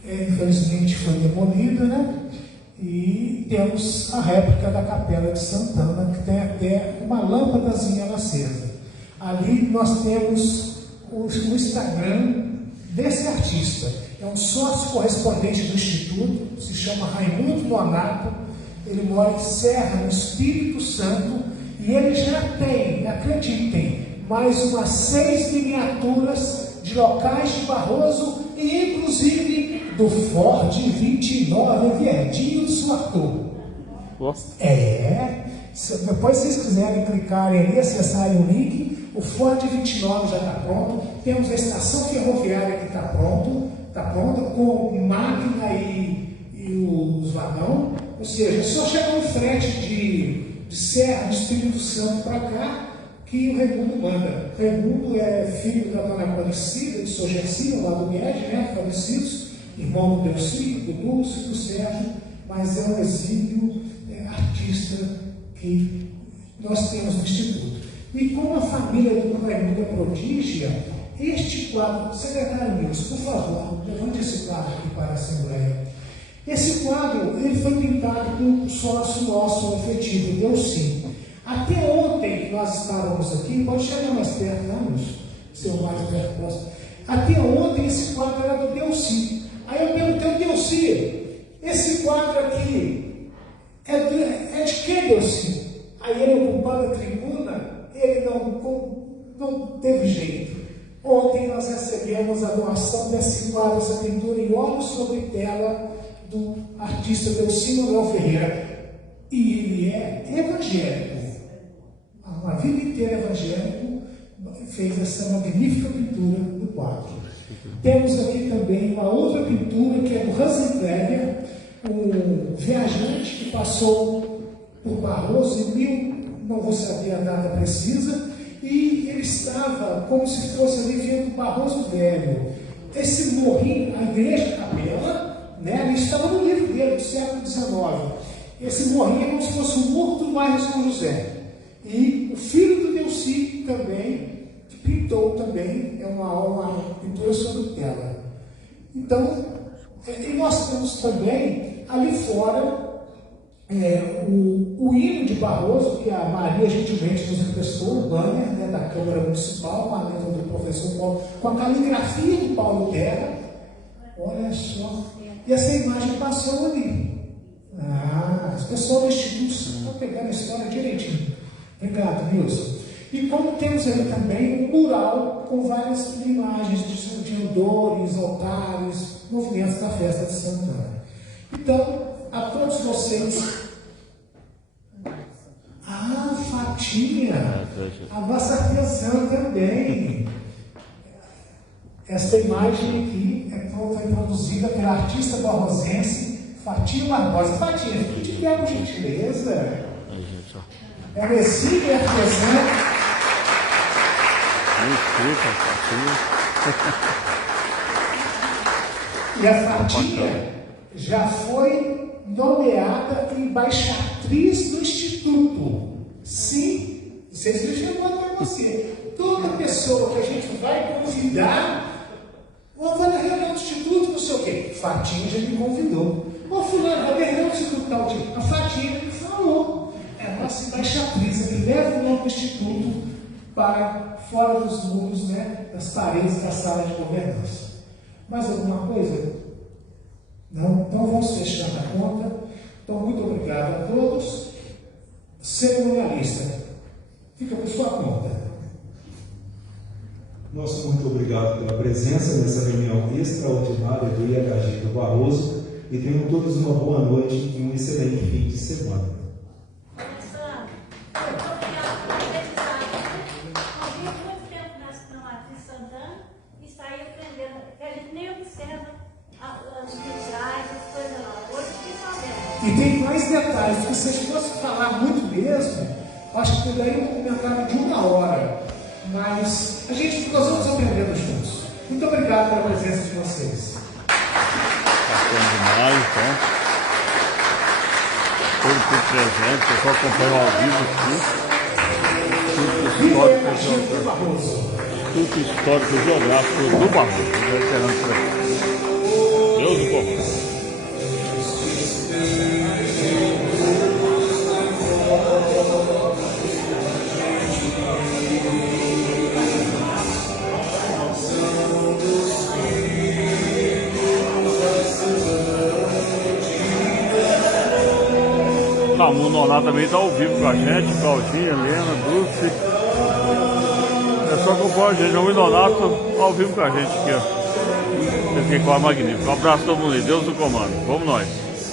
Infelizmente foi demolida, né? E temos a réplica da Capela de Santana, que tem até uma lâmpadazinha acesa. Ali nós temos o Instagram desse artista. É um sócio correspondente do Instituto, se chama Raimundo Donato. Ele mora em Serra, no Espírito Santo, e ele já tem, acreditem, mais umas 6 miniaturas de locais de Barroso e inclusive do Ford 29 Verdinho do Suator. Depois, se vocês quiserem clicarem ali, acessarem o link, o Ford 29 já está pronto. Temos a estação ferroviária que está pronta, com máquina e os vagão. Ou seja, só chega um frete de Serra, do Espírito Santo para cá, que o Raimundo manda. Raimundo é filho da Dona Aparecida, de Sogercina, lá do Guedes, né, falecidos, irmão do Delci, do Lúcio e do Sérgio, mas é um exímio artista que nós temos no Instituto. E como a família do Raimundo é prodígia, este quadro, secretário Nilson, por favor, levante esse quadro aqui para a Assembleia. Esse quadro, ele foi pintado por um sócio nosso efetivo, Delci. Até ontem que nós estávamos aqui, pode chegar mais perto, não, Nilson? Seu mais perto posso. Até ontem esse quadro era do Delci. Aí eu perguntei, Delci, esse quadro aqui é de quem, Delci? Aí ele, ocupando a tribuna, ele não teve jeito. Ontem nós recebemos a doação desse quadro, essa pintura em óleo sobre tela do artista Delci Manuel Ferreira. E ele é evangélico. Uma vida inteira evangélico, fez essa magnífica pintura do quadro. Temos aqui também uma outra pintura que é do Rosenkleber, um viajante que passou por Barroso não vou saber a data precisa, e ele estava como se fosse ali vendo Barroso Velho. Esse morrinho, a Igreja Capela, né, ele estava no livro dele, do século XIX. Esse morrinho é como se fosse o muro do bairro São José. E o filho do Delci também, que pintou também, é uma pintura sobre tela. Então, e nós temos também, ali fora, o hino de Barroso, que a Maria gentilmente nos emprestou, o banner, né, da Câmara Municipal, com a letra do professor Paulo, com a caligrafia do Paulo Terra. Olha só. E essa imagem passou ali. As pessoas do Instituto estão pegando a história direitinho. Obrigado, Nilson. E como temos ali também um mural com várias imagens de andores, altares, movimentos da festa de Santana. Então, a todos vocês, Fatinha, a nossa artesã também. Esta imagem aqui foi produzida pela artista barrosense Fatinha Barbosa. Fatinha, te quero por gentileza. É Recife artesã. E a Fatinha já foi nomeada embaixatriz do Instituto. Sim, vocês deixam para você. Toda pessoa que a gente vai convidar, ou vai na reunião do Instituto, não sei o quê. Fatinha já me convidou. Ô fulano, vai na reunião do Instituto tal dia. A Fatinha me falou. É a nossa embaixatriz, que leva o nome do Instituto para fora dos muros, né, das paredes da sala de governança. Mais alguma coisa? Não? Então vamos fechar a conta. Então, muito obrigado a todos. Cerimonialista, fica por sua conta. Nosso muito obrigado pela presença nessa reunião extraordinária do IHG do Barroso e tenham todos uma boa noite e um excelente fim de semana. E tem mais detalhes, porque se a gente fosse falar muito mesmo, acho que daria um comentário de 1 hora. Mas nós vamos aprendendo juntos. Muito obrigado pela presença de vocês. Bacana demais, então. Todo presente, o pessoal acompanhou ao vivo tudo histórico e geográfico do Barroso. Deus do comando. O Nonato também está ao vivo com a gente, Claudinha, Helena, Dulce. É só acompanhar a gente, o Nonato ao vivo com a gente aqui, ó. Esse aqui é magnífico. Um abraço a todo mundo aí, Deus do comando. Vamos nós.